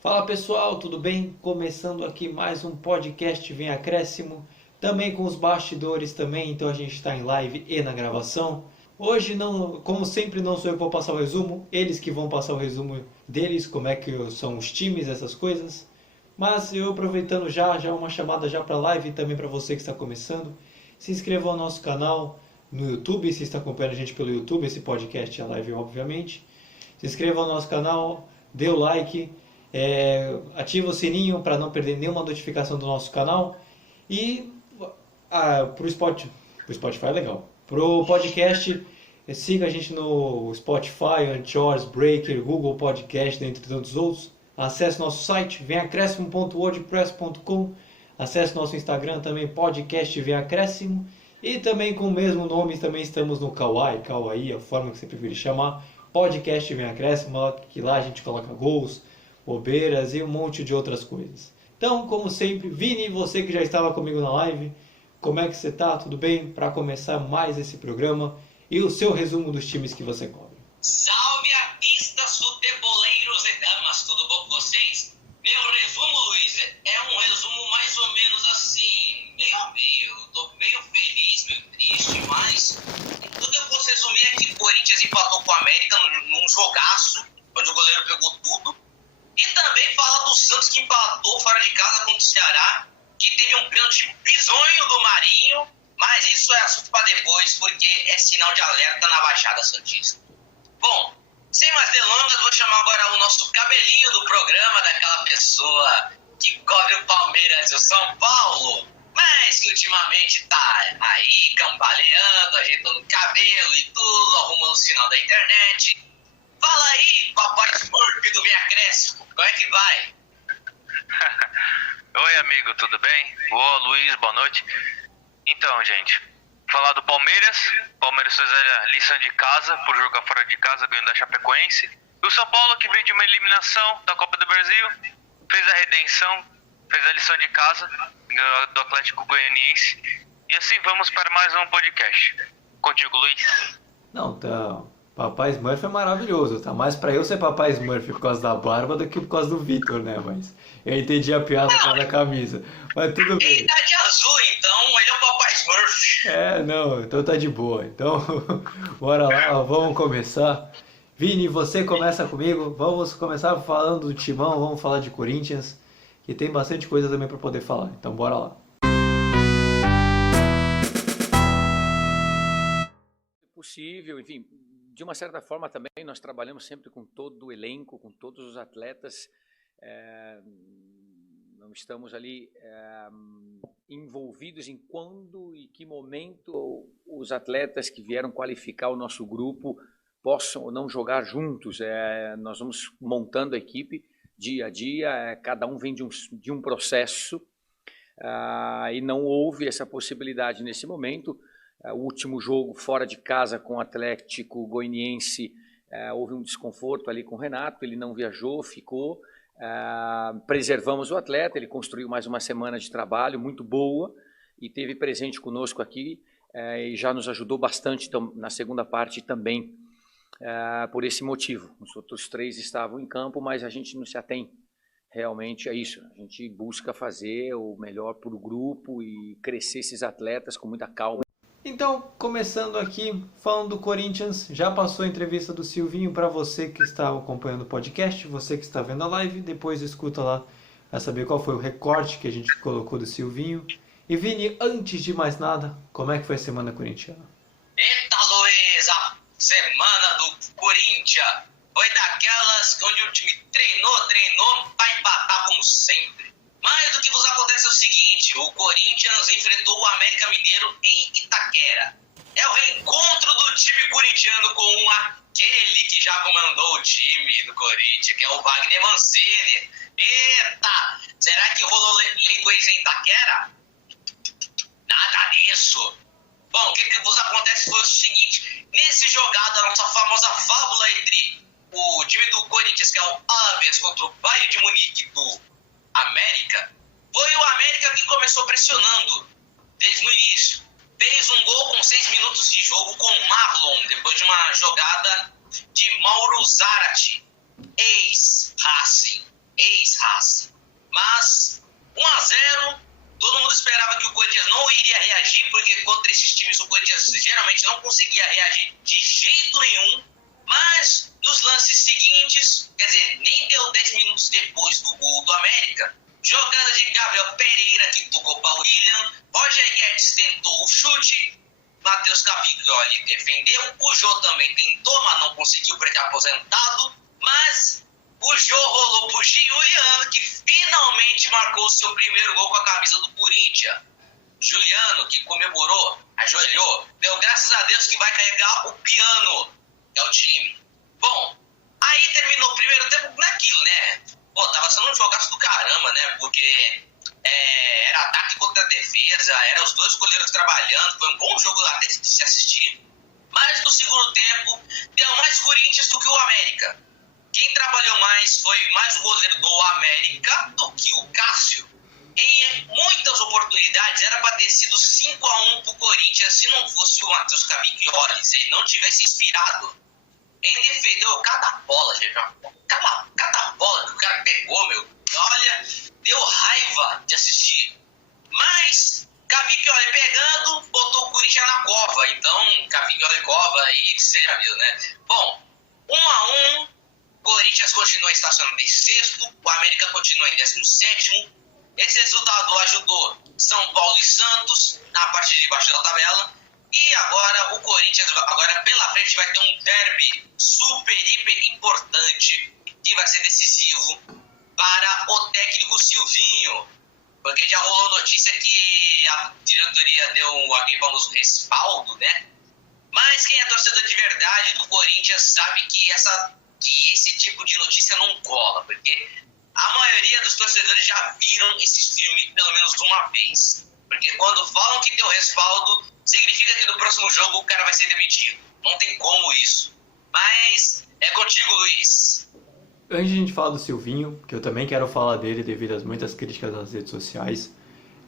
Fala pessoal, tudo bem? Começando aqui mais um podcast Vem Acréscimo, também com os bastidores também, então a gente está em live e na gravação. Hoje, não, como sempre, não sou eu que vou passar o resumo, eles que vão passar o resumo deles, como é que são os times, essas coisas. Mas eu aproveitando já uma chamada já para live e também para você que está começando. Se inscreva no nosso canal no YouTube, se está acompanhando a gente pelo YouTube, esse podcast é live obviamente. Se inscreva no nosso canal, dê o like, ativa o sininho para não perder nenhuma notificação do nosso canal. E pro Spotify é legal. Pro podcast, siga a gente no Spotify, Anchor, Breaker, Google Podcast, dentre tantos outros. Acesse nosso site, venacréscimo.wordpress.com. Acesse nosso Instagram também, podcast Venacréscimo. E também com o mesmo nome, também estamos no Kawaii, a forma que você preferir chamar. Podcast Vem Acréscimo, que lá a gente coloca gols, bobeiras e um monte de outras coisas. Então, como sempre, Vini, você que já estava comigo na live, como é que você tá? Tudo bem? Para começar mais esse programa e o seu resumo dos times que você cobre. Salve artistas, futeboleiros e damas, tudo bom com vocês? Meu resumo, Luiz, é um resumo mais ou menos assim, meio a meio. Eu tô meio feliz, meio triste, mas tudo que eu posso resumir é que o Corinthians empatou com o América num jogaço, onde o goleiro pegou tudo. E também fala do Santos que empatou fora de casa contra o Ceará, que teve um pênalti bizonho do Marinho, mas isso é assunto para depois, porque é sinal de alerta na Baixada Santista. Bom, sem mais delongas, vou chamar agora o nosso cabelinho do programa, daquela pessoa que cobre o Palmeiras e o São Paulo, mas que ultimamente tá aí cambaleando, ajeitando o cabelo e tudo, arrumando o sinal da internet. Fala aí, papai Smurf do Vem Acréscimo, como é que vai? Oi, amigo, tudo bem? Boa, Luiz, boa noite. Então, gente, falar do Palmeiras. Palmeiras fez a lição de casa por jogar fora de casa, ganhando da Chapecoense. E o São Paulo, que veio de uma eliminação da Copa do Brasil, fez a redenção, fez a lição de casa, ganhou do Atlético Goianiense. E assim vamos para mais um podcast. Contigo, Luiz. Não, tá. Papai Smurf é maravilhoso, tá? Mais pra eu ser Papai Smurf por causa da barba do que por causa do Victor, né? Mas eu entendi a piada por causa da camisa. Mas tudo bem. Ele tá de azul, então ele é o papai Smurf. Não, então tá de boa. Então, bora lá, vamos começar. Vini, você começa comigo. Vamos começar falando do Timão, vamos falar de Corinthians, que tem bastante coisa também pra poder falar. Então, bora lá. Possível, enfim, de uma certa forma também nós trabalhamos sempre com todo o elenco, com todos os atletas, não estamos ali envolvidos em quando e que momento os atletas que vieram qualificar o nosso grupo possam ou não jogar juntos. Nós vamos montando a equipe dia a dia, cada um vem de um processo, e não houve essa possibilidade nesse momento. O último jogo fora de casa com o Atlético Goianiense, houve um desconforto ali com o Renato, ele não viajou, ficou. Preservamos o atleta, ele construiu mais uma semana de trabalho muito boa e teve presente conosco aqui, e já nos ajudou bastante na segunda parte também, por esse motivo. Os outros três estavam em campo, mas a gente não se atém realmente a isso. A gente busca fazer o melhor para o grupo e crescer esses atletas com muita calma. Então, começando aqui, falando do Corinthians, já passou a entrevista do Silvinho para você que está acompanhando o podcast, você que está vendo a live, depois escuta lá para saber qual foi o recorte que a gente colocou do Silvinho. E Vini, antes de mais nada, como é que foi a semana corintiana? Eita, Luiz, a semana do Corinthians foi daquelas onde o time treinou para empatar como sempre. Mas o que vos acontece é o seguinte: o Corinthians enfrentou o América Mineiro em Itaquera. É o reencontro do time corintiano com aquele que já comandou o time do Corinthians, que é o Wagner Mancini. Eita! Será que rolou lei do ex em Itaquera? Nada disso. Bom, o que vos acontece foi o seguinte: nesse jogado, a nossa famosa fábula entre o time do Corinthians, que é o Aves, contra o Bayern de Munique do América, foi o América que começou pressionando desde o início. Fez um gol com 6 minutos de jogo com Marlon, depois de uma jogada de Mauro Zarate, ex-Racing. ex-Haas. Mas 1-0, todo mundo esperava que o Corinthians não iria reagir, porque contra esses times o Corinthians geralmente não conseguia reagir de jeito nenhum. Mas nos lances seguintes, quer dizer, nem deu 10 minutos depois do gol do América, jogada de Gabriel Pereira que tocou para o William, Roger Guedes tentou o chute, Matheus Cavicchioli defendeu, o Jô também tentou, mas não conseguiu porque é aposentado, mas o Jô rolou pro Juliano, que finalmente marcou o seu primeiro gol com a camisa do Corinthians. Juliano, que comemorou, ajoelhou, deu graças a Deus que vai carregar o piano, é o time. Bom, aí terminou o primeiro tempo naquilo, né? Pô, tava sendo um jogaço do caramba, né? Porque era ataque contra defesa, eram os dois goleiros trabalhando, foi um bom jogo até de se assistir. Mas no segundo tempo, deu mais Corinthians do que o América. Quem trabalhou mais foi mais o goleiro do América do que o Cássio. Em muitas oportunidades era para ter sido 5-1 pro Corinthians se não fosse o Matheus Cavicchioli, se ele não tivesse inspirado. Ele defendeu cada bola, gente. Cada bola que o cara pegou, meu. Olha, deu raiva de assistir. Mas Cavicchioli pegando, botou o Corinthians na cova. Então, Cavicchioli cova aí, você já viu, né? Bom, 1-1. Corinthians continua estacionando em sexto, o América continua em 17º. Esse resultado ajudou São Paulo e Santos na parte de baixo da tabela. E agora o Corinthians, agora pela frente, vai ter um derby super, hiper importante que vai ser decisivo para o técnico Silvinho. Porque já rolou notícia que a diretoria deu aquele famoso respaldo, né? Mas quem é torcedor de verdade do Corinthians sabe que esse tipo de notícia não cola, porque a maioria dos torcedores já viram esse filme pelo menos uma vez. Porque quando falam que tem o respaldo, significa que no próximo jogo o cara vai ser demitido. Não tem como isso. Mas é contigo, Luiz. Antes de a gente falar do Silvinho, que eu também quero falar dele devido às muitas críticas nas redes sociais,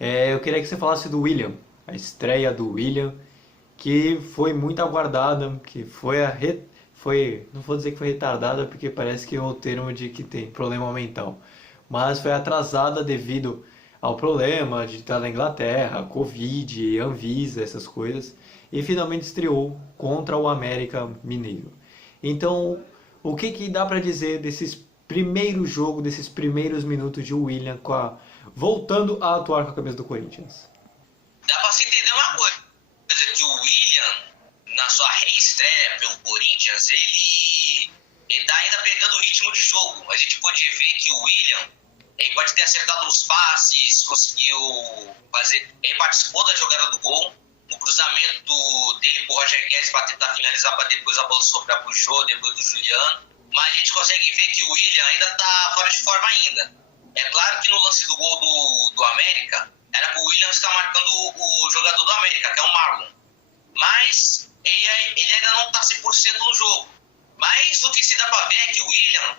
eu queria que você falasse do William, a estreia do William, que foi muito aguardada, que não vou dizer que foi retardada, porque parece que é o termo de que tem problema mental, mas foi atrasada devido ao problema de estar na Inglaterra, Covid, Anvisa, essas coisas, e finalmente estreou contra o América Mineiro. Então, o que dá para dizer desses primeiros jogos, desses primeiros minutos de William voltando a atuar com a camisa do Corinthians? Dá para se entender uma coisa, que o William, na sua reestreia pelo Corinthians, ele tá ainda pegando o ritmo de jogo. A gente pode ver que o William, ele pode ter acertado os passes, conseguiu fazer, ele participou da jogada do gol, no cruzamento dele pro Roger Guedes para tentar finalizar, para depois a bola sobrar pro Jô, depois do Juliano. Mas a gente consegue ver que o William ainda tá fora de forma ainda. É claro que no lance do gol do América, era pro William estar marcando o jogador do América, que é o Marlon. Mas ele ainda não tá 100% no jogo. Mas o que se dá pra ver é que o William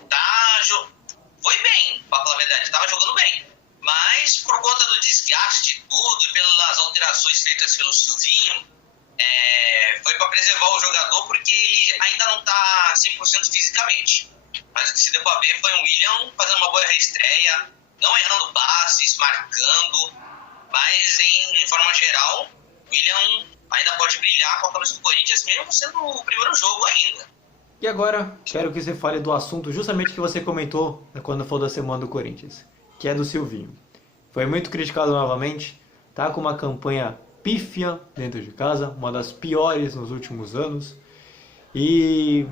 foi bem, pra falar a verdade, tava jogando bem. Mas por conta do desgaste de tudo e pelas alterações feitas pelo Silvinho, foi para preservar o jogador porque ele ainda não tá 100% fisicamente. Mas o que se deu pra ver foi o William fazendo uma boa reestreia, não errando passes, marcando. Mas em forma geral, o William ainda pode brilhar com a camisa do Corinthians, mesmo sendo o primeiro jogo ainda. E agora, quero que você fale do assunto justamente que você comentou quando falou da semana do Corinthians, que é do Silvinho. Foi muito criticado novamente, tá com uma campanha pífia dentro de casa, uma das piores nos últimos anos, e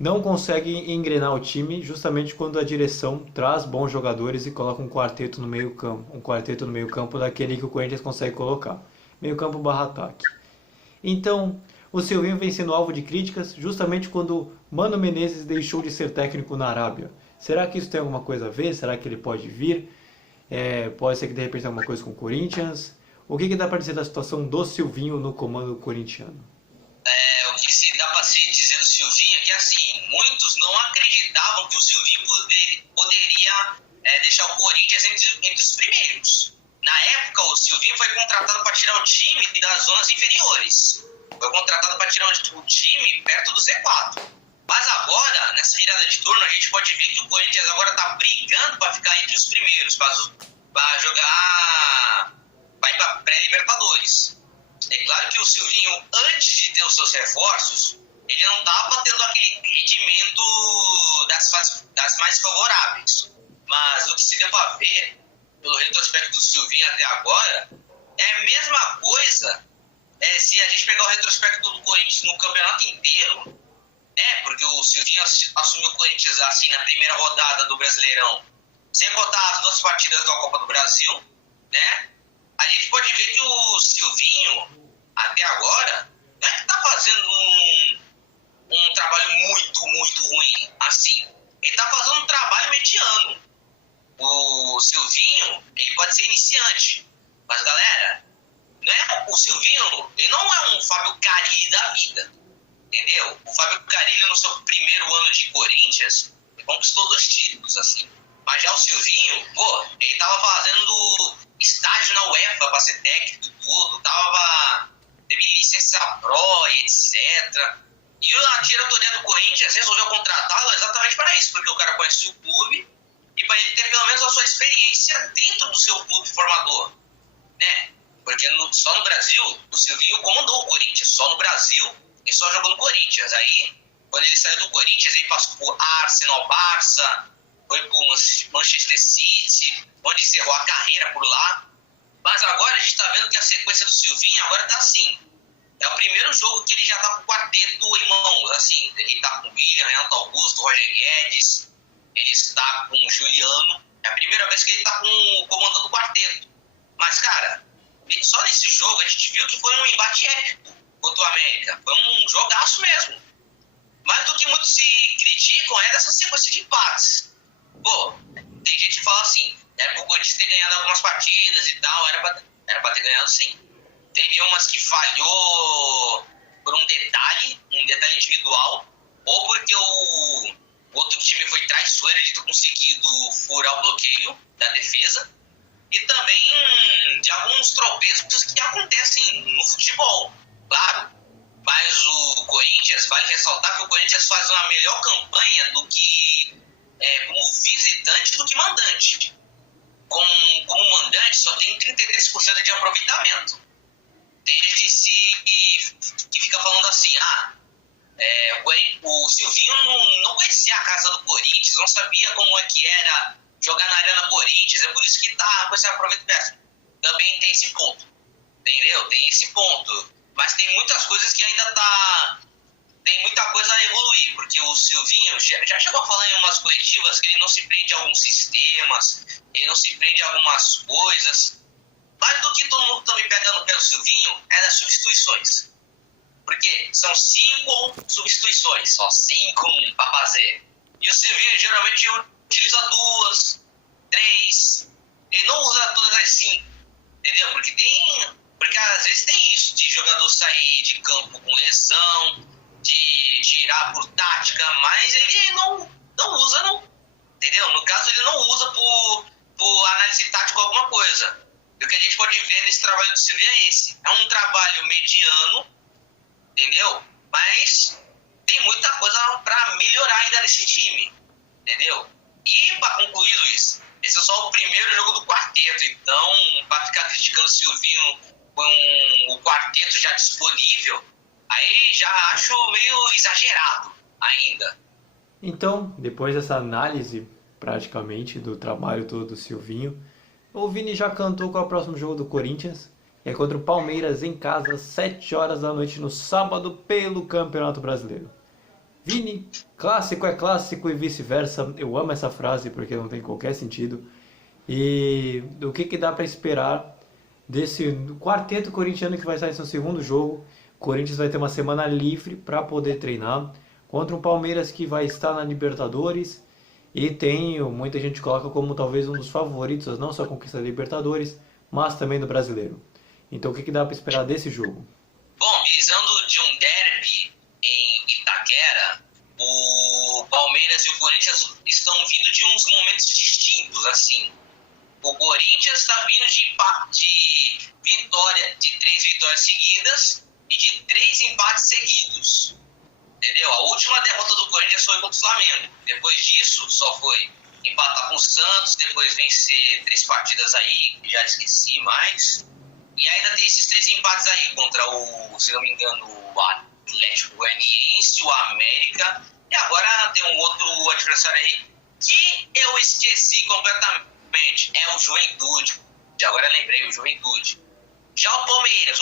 não consegue engrenar o time justamente quando a direção traz bons jogadores e coloca um quarteto no meio campo daquele que o Corinthians consegue colocar, meio campo / ataque. Então, o Silvinho vem sendo alvo de críticas justamente quando Mano Menezes deixou de ser técnico na Arábia. Será que isso tem alguma coisa a ver? Será que ele pode vir? Pode ser que de repente tenha alguma coisa com o Corinthians? O que dá para dizer da situação do Silvinho no comando corintiano? O que se dá para se dizer do Silvinho é que assim, muitos não acreditavam que o Silvinho poderia deixar o Corinthians entre os primeiros. Na época, o Silvinho foi contratado para tirar o time das zonas inferiores. Foi contratado para tirar o time perto do Z4. Mas agora, nessa virada de turno, a gente pode ver que o Corinthians agora tá brigando para ficar entre os primeiros, para jogar, vai para pré-Libertadores. É claro que o Silvinho, antes de ter os seus reforços, ele não estava tendo aquele rendimento das mais favoráveis. Mas o que se deu para ver, pelo retrospecto do Silvinho até agora, é a mesma coisa se a gente pegar o retrospecto do Corinthians no campeonato inteiro, né? Porque o Silvinho assumiu o Corinthians assim na primeira rodada do Brasileirão, sem botar as 2 partidas da Copa do Brasil, né? A gente pode ver que o Silvinho, até agora, não é que tá fazendo um trabalho muito, muito ruim, assim. Ele tá fazendo um trabalho mediano. O Silvinho, ele pode ser iniciante, mas, galera, o Silvinho, ele não é um Fábio Carille da vida, entendeu? O Fábio Carille, no seu primeiro ano de Corinthians, ele conquistou 2 títulos, assim. Mas já o Silvinho, ele tava fazendo estágio na UEFA pra ser técnico e tudo, teve licença pro e etc. E a diretoria do Corinthians resolveu contratá-lo exatamente para isso, porque o cara conhece o clube e para ele ter pelo menos a sua experiência dentro do seu clube formador, né? Porque só no Brasil, o Silvinho comandou o Corinthians, só no Brasil ele só jogou no Corinthians. Aí, quando ele saiu do Corinthians, ele passou por Arsenal, Barça, foi pro Manchester City, onde encerrou a carreira por lá. Mas agora a gente tá vendo que a sequência do Silvinho agora tá assim. É o primeiro jogo que ele já tá com o quarteto em mãos, assim. Ele tá com o William, Renato Augusto, Roger Guedes, ele está com o Juliano. É a primeira vez que ele tá comandando o quarteto. Mas, cara, só nesse jogo a gente viu que foi um embate épico contra o América. Foi um jogaço mesmo. Mas do que muitos se criticam é dessa sequência de empates. Tem gente que fala assim, era pro Corinthians ter ganhado algumas partidas e tal, era pra ter ganhado sim. Teve umas que falhou por um detalhe individual, ou porque o outro time foi traiçoeiro de ter conseguido furar o bloqueio da defesa, e também de alguns tropeços que acontecem no futebol, claro. Mas o Corinthians, vale ressaltar que o Corinthians faz uma melhor campanha como visitante do que mandante. Como mandante só tem 33% de aproveitamento. Tem gente que fica falando assim, o Silvinho não conhecia a casa do Corinthians, não sabia como é que era jogar na Arena Corinthians, é por isso que tá com esse aproveitamento péssimo. Também tem esse ponto, entendeu? Tem esse ponto. Mas tem muitas coisas que ainda tem muita coisa a evoluir, porque o Silvinho já chegou a falar em umas coletivas que ele não se prende a alguns sistemas, ele não se prende a algumas coisas. Mas do que todo mundo também pega no pé do Silvinho é das substituições. Porque são 5 substituições, só 5 para fazer. E o Silvinho geralmente utiliza 2, 3, ele não usa todas as 5, entendeu? Porque às vezes tem isso, de jogador sair de campo com lesão, de tirar por tática, mas ele não usa, não. Entendeu? No caso, ele não usa por análise tática alguma coisa. E o que a gente pode ver nesse trabalho do Silvinho é esse. É um trabalho mediano, entendeu? Mas tem muita coisa para melhorar ainda nesse time, entendeu? E para concluir, Luiz, esse é só o primeiro jogo do quarteto. Então, para ficar criticando o Silvinho com o quarteto já disponível, aí já acho meio exagerado ainda. Então, depois dessa análise praticamente do trabalho todo do Silvinho, o Vini já cantou qual é o próximo jogo do Corinthians. É contra o Palmeiras em casa, 7 horas da noite no sábado, pelo Campeonato Brasileiro. Vini, clássico é clássico e vice-versa. Eu amo essa frase porque não tem qualquer sentido. E o que dá para esperar desse quarteto corintiano que vai sair no seu segundo jogo? O Corinthians vai ter uma semana livre para poder treinar contra um Palmeiras que vai estar na Libertadores e muita gente coloca como talvez um dos favoritos, não só a conquista da Libertadores, mas também do Brasileiro. Então o que dá para esperar desse jogo? Bom, visando de um derby em Itaquera, o Palmeiras e o Corinthians estão vindo de uns momentos distintos, assim. O Corinthians está vindo de 3 vitórias seguidas e de 3 empates seguidos, entendeu? A última derrota do Corinthians foi contra o Flamengo. Depois disso, só foi empatar com o Santos, depois vencer 3 partidas aí, que já esqueci mais. E ainda tem esses 3 empates aí, contra o, se não me engano, o Atlético Goianiense, o América, e agora tem um outro adversário aí, que eu esqueci completamente, é o Juventude. Agora lembrei, o Juventude. Já o Palmeiras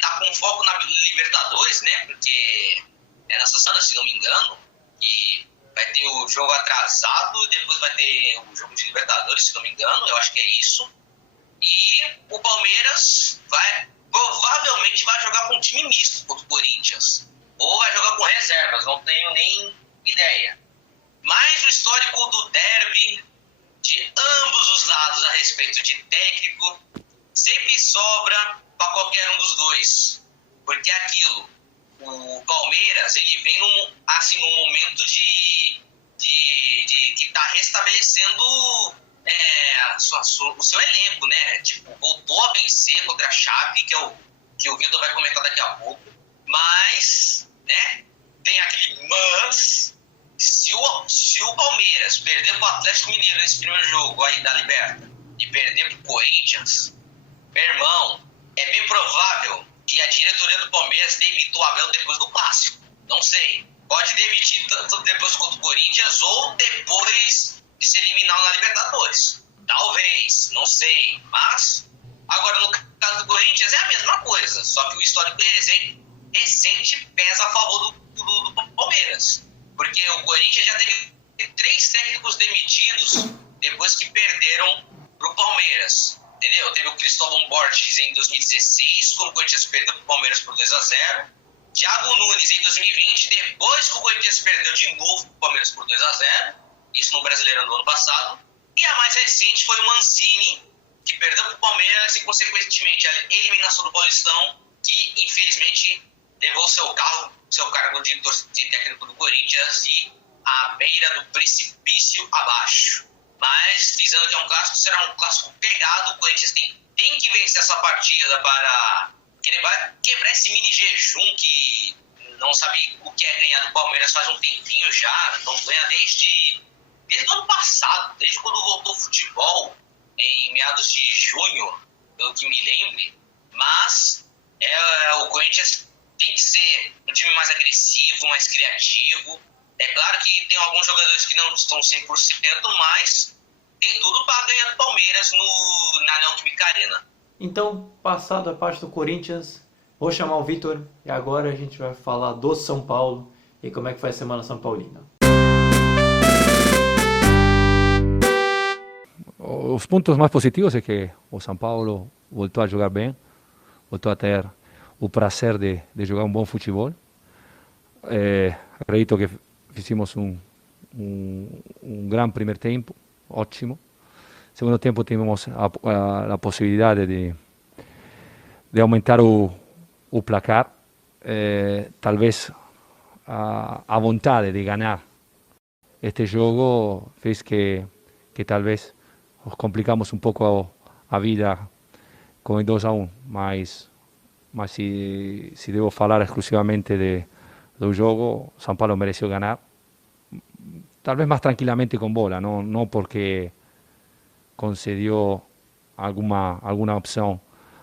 tá com foco na Libertadores, né? Porque é nessa semana, se não me engano, e vai ter o jogo atrasado, depois vai ter o jogo de Libertadores, se não me engano, eu acho que é isso. E o Palmeiras provavelmente vai jogar com um time misto contra o Corinthians. Ou vai jogar com reservas, não tenho nem ideia. Mas o histórico do derby, de ambos os lados a respeito de técnico, sempre sobra para qualquer um dos dois. Porque é aquilo, o Palmeiras, ele vem num momento de que está restabelecendo o seu elenco, né? Tipo, voltou a vencer contra a Chape, que o Vitor vai comentar daqui a pouco. Mas, né, tem aquele mas, se o Palmeiras perder para o Atlético Mineiro nesse primeiro jogo aí da Liberta e perder para o Corinthians, meu irmão, é bem provável que a diretoria do Palmeiras demita o Abel depois do Clássico. Não sei. Pode demitir tanto depois contra o Corinthians ou depois de se eliminar na Libertadores. Talvez, não sei. Mas, agora no caso do Corinthians é a mesma coisa. Só que o histórico recente pesa a favor do Palmeiras. Porque o Corinthians já teve 3 técnicos demitidos depois que perderam para o Palmeiras. Entendeu? Teve o Cristóvão Borges em 2016, quando o Corinthians perdeu para o Palmeiras por 2-0. Thiago Nunes em 2020, depois que o Corinthians perdeu de novo para o Palmeiras por 2-0. Isso no Brasileirão do ano passado. E a mais recente foi o Mancini, que perdeu para o Palmeiras e, consequentemente, a eliminação do Paulistão, que, infelizmente, levou seu cargo de técnico do Corinthians e à beira do precipício abaixo. Mas, visando que é um clássico, será um clássico pegado. O Corinthians tem que vencer essa partida para quebrar esse mini jejum que não sabe o que é ganhar do Palmeiras faz um tempinho já. Não ganha desde o ano passado, desde quando voltou o futebol, em meados de junho, pelo que me lembre. Mas o Corinthians tem que ser um time mais agressivo, mais criativo. É claro que tem alguns jogadores que não estão 100%, mas tem tudo para ganhar do Palmeiras na Neoquímica Arena. Então, passado a parte do Corinthians, vou chamar o Vitor e agora a gente vai falar do São Paulo e como é que foi a Semana São Paulina. Os pontos mais positivos é que o São Paulo voltou a jogar bem, voltou a ter o prazer de jogar um bom futebol. Acredito que fizemos um grande primeiro tempo, ótimo. Segundo tempo tivemos a possibilidade de aumentar o placar. Talvez a vontade de ganhar este jogo fez que talvez nos complicamos um pouco a vida com o 2-1, mas se devo falar exclusivamente do jogo, São Paulo mereceu ganhar, talvez mais tranquilamente com bola, não porque concedeu alguma opção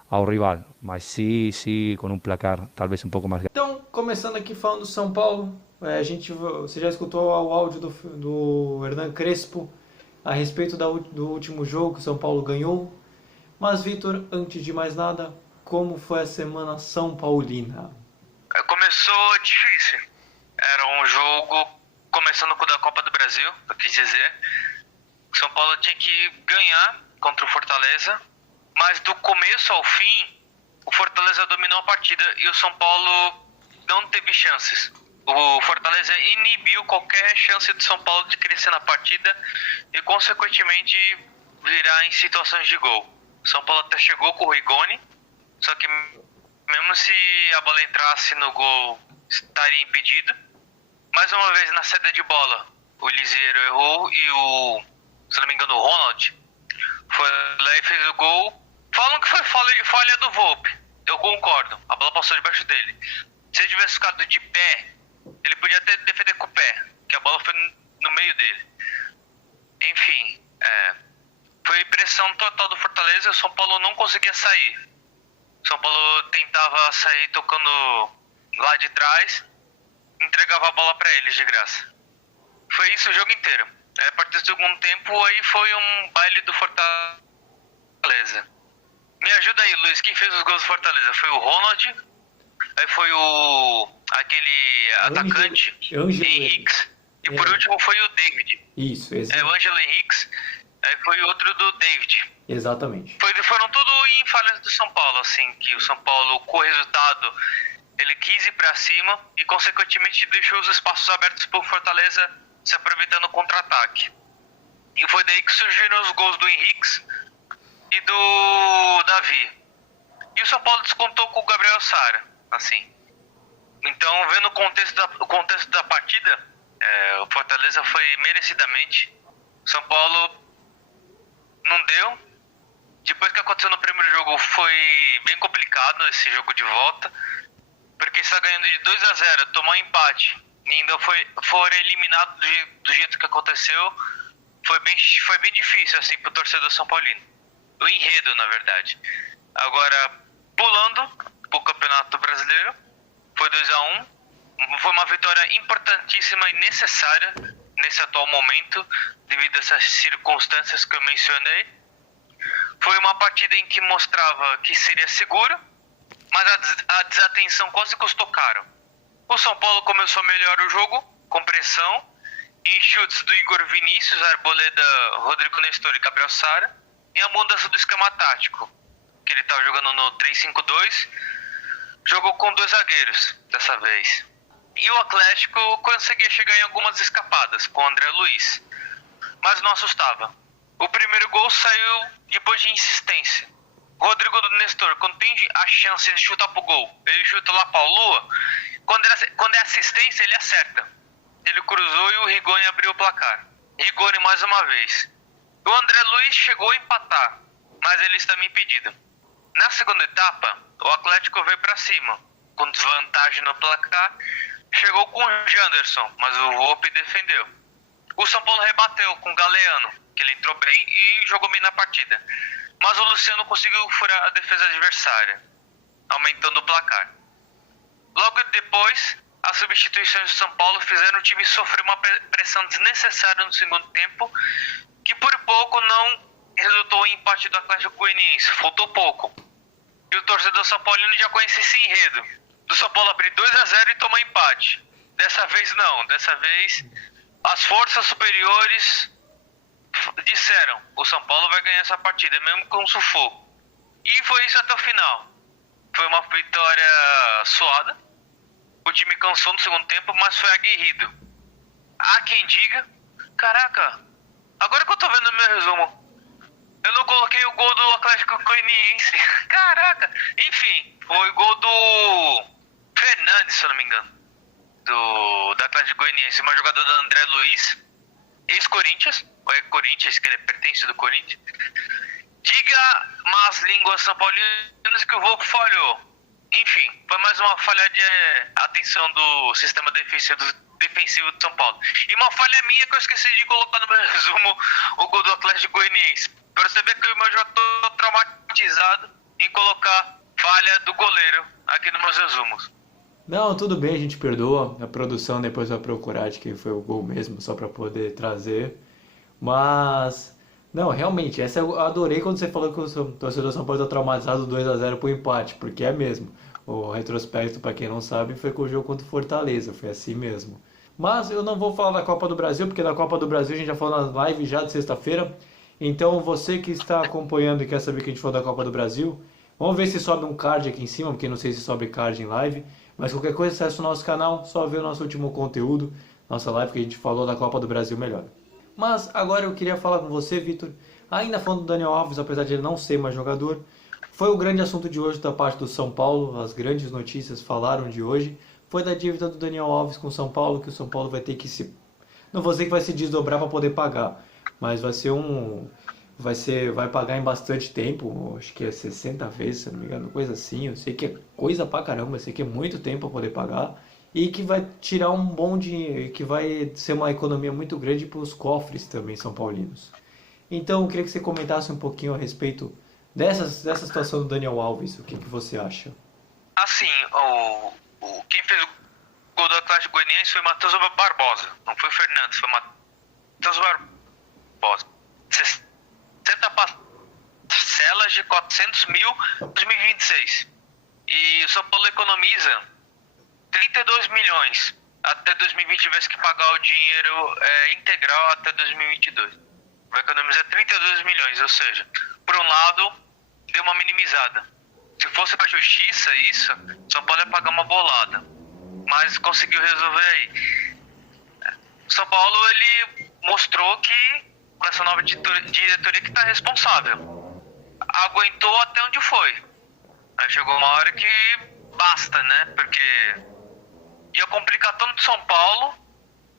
ao rival, mas sim com um placar talvez um pouco mais grande. Então, começando aqui falando do São Paulo, você já escutou o áudio do Hernan Crespo a respeito do último jogo que o São Paulo ganhou. Mas, Vitor, antes de mais nada, como foi a Semana São Paulina? Começou difícil. Era um jogo começando com o da Copa do Brasil, eu quis dizer. O São Paulo tinha que ganhar contra o Fortaleza, mas do começo ao fim, o Fortaleza dominou a partida e o São Paulo não teve chances. O Fortaleza inibiu qualquer chance do São Paulo de crescer na partida e, consequentemente, virar em situações de gol. O São Paulo até chegou com o Rigoni, só que mesmo se a bola entrasse no gol, estaria impedido. Mais uma vez, na saída de bola, o Liseiro errou e se não me engano, o Ronald foi lá e fez o gol. Falam que foi falha do Volpi, eu concordo. A bola passou debaixo dele. Se ele tivesse ficado de pé, ele podia até defender com o pé, que a bola foi no meio dele. Enfim, foi pressão total do Fortaleza e o São Paulo não conseguia sair. O São Paulo tentava sair tocando lá de trás, entregava a bola para eles de graça. Foi isso o jogo inteiro. A partir do segundo tempo, aí foi um baile do Fortaleza. Me ajuda aí, Luiz, quem fez os gols do Fortaleza? Foi o Ronald, aí foi aquele atacante, Henriques, e por último foi o David. Isso, o Ângelo Henriques, aí foi outro do David. Exatamente. Foram tudo em falhas do São Paulo, assim, que o São Paulo, com o resultado, ele quis ir pra cima e, consequentemente, deixou os espaços abertos pro Fortaleza se aproveitando o contra-ataque. E foi daí que surgiram os gols do Henriques e do Davi. E o São Paulo descontou com o Gabriel Sara, assim. Então, vendo o contexto da partida, o Fortaleza foi merecidamente. O São Paulo não deu. Depois que aconteceu no primeiro jogo, foi bem complicado esse jogo de volta. Porque está ganhando de 2-0, tomou um empate e ainda foi eliminado do jeito que aconteceu. Foi bem difícil, assim, pro torcedor São Paulino. O enredo, na verdade. Agora, pulando pro Campeonato Brasileiro, foi 2-1. Foi uma vitória importantíssima e necessária nesse atual momento, devido a essas circunstâncias que eu mencionei. Foi uma partida em que mostrava que seria seguro, mas a desatenção quase custou caro. O São Paulo começou melhor o jogo, com pressão, em chutes do Igor Vinícius, Arboleda, Rodrigo Nestor e Gabriel Sara, e a mudança do esquema tático, que ele estava jogando no 3-5-2, jogou com 2 zagueiros dessa vez. E o Atlético conseguia chegar em algumas escapadas com o André Luiz, mas não assustava. O primeiro gol saiu depois de insistência. Rodrigo Nestor, quando tem a chance de chutar pro gol, ele chuta lá pra lua. Quando é assistência, ele acerta. Ele cruzou e o Rigoni abriu o placar. Rigoni mais uma vez. O André Luiz chegou a empatar, mas ele está impedido. Na segunda etapa, o Atlético veio para cima, com desvantagem no placar. Chegou com o Janderson, mas o Volpi defendeu. O São Paulo rebateu com o Galeano, que ele entrou bem e jogou bem na partida. Mas o Luciano conseguiu furar a defesa adversária, aumentando o placar. Logo depois, as substituições do São Paulo fizeram o time sofrer uma pressão desnecessária no segundo tempo, que por pouco não resultou em empate do Atlético Goianiense. Faltou pouco. E o torcedor São Paulino já conhecia esse enredo. Do São Paulo abrir 2-0 e tomar empate. Dessa vez não. Dessa vez, as forças superiores disseram: o São Paulo vai ganhar essa partida, mesmo com sufoco. E foi isso até o final. Foi uma vitória suada. O time cansou no segundo tempo, mas foi aguerrido. Há quem diga: caraca, agora que eu tô vendo o meu resumo, eu não coloquei o gol do Atlético Goianiense. Caraca, enfim, foi gol do Fernandes, se eu não me engano, do Atlético Goianiense. Uma jogada do André Luiz, ex-Corinthians, ou é Corinthians, que ele pertence do Corinthians. Diga más línguas são paulinas que o Volpi falhou. Enfim, foi mais uma falha de atenção do sistema defensivo de São Paulo. E uma falha minha que eu esqueci de colocar no meu resumo o gol do Atlético Goianiense. Pra você ver que eu já tô traumatizado em colocar falha do goleiro aqui nos meus resumos. Não, tudo bem, a gente perdoa. A produção depois vai procurar de quem foi o gol mesmo, só para poder trazer. Mas, não, realmente, essa eu adorei quando você falou que o torcedor São Paulo está traumatizado 2-0 pro empate, porque é mesmo. O retrospecto, para quem não sabe, foi com o jogo contra o Fortaleza, foi assim mesmo. Mas eu não vou falar da Copa do Brasil, porque da Copa do Brasil a gente já falou na live já de sexta-feira. Então, você que está acompanhando e quer saber que a gente falou da Copa do Brasil, vamos ver se sobe um card aqui em cima, porque não sei se sobe card em live. Mas qualquer coisa, acesse o nosso canal, só ver o nosso último conteúdo, nossa live que a gente falou da Copa do Brasil melhor. Mas agora eu queria falar com você, Vitor, ainda falando do Daniel Alves, apesar de ele não ser mais jogador, foi o grande assunto de hoje da parte do São Paulo, as grandes notícias falaram de hoje, foi da dívida do Daniel Alves com o São Paulo, que o São Paulo vai ter que se... Não vou dizer que vai se desdobrar para poder pagar, mas vai ser vai pagar em bastante tempo, acho que é 60 vezes, se não me engano, coisa assim. Eu sei que é coisa pra caramba, eu sei que é muito tempo para poder pagar e que vai tirar um bom dinheiro, que vai ser uma economia muito grande para os cofres também são paulinos. Então, eu queria que você comentasse um pouquinho a respeito dessa situação do Daniel Alves, o que você acha? Assim, quem fez o gol do Atlético Goianiense foi Matheus Barbosa, não foi o Fernandes, foi Matheus Barbosa. 60 parcelas de 400 mil em 2026. E o São Paulo economiza 32 milhões. Até 2020 tivesse que pagar o dinheiro integral até 2022. Vai economizar 32 milhões, ou seja, por um lado, deu uma minimizada. Se fosse para a justiça isso, São Paulo ia pagar uma bolada. Mas conseguiu resolver aí. São Paulo, ele mostrou que com essa nova diretoria que está responsável. Aguentou até onde foi. Aí chegou uma hora que basta, né? Porque ia complicar tanto de São Paulo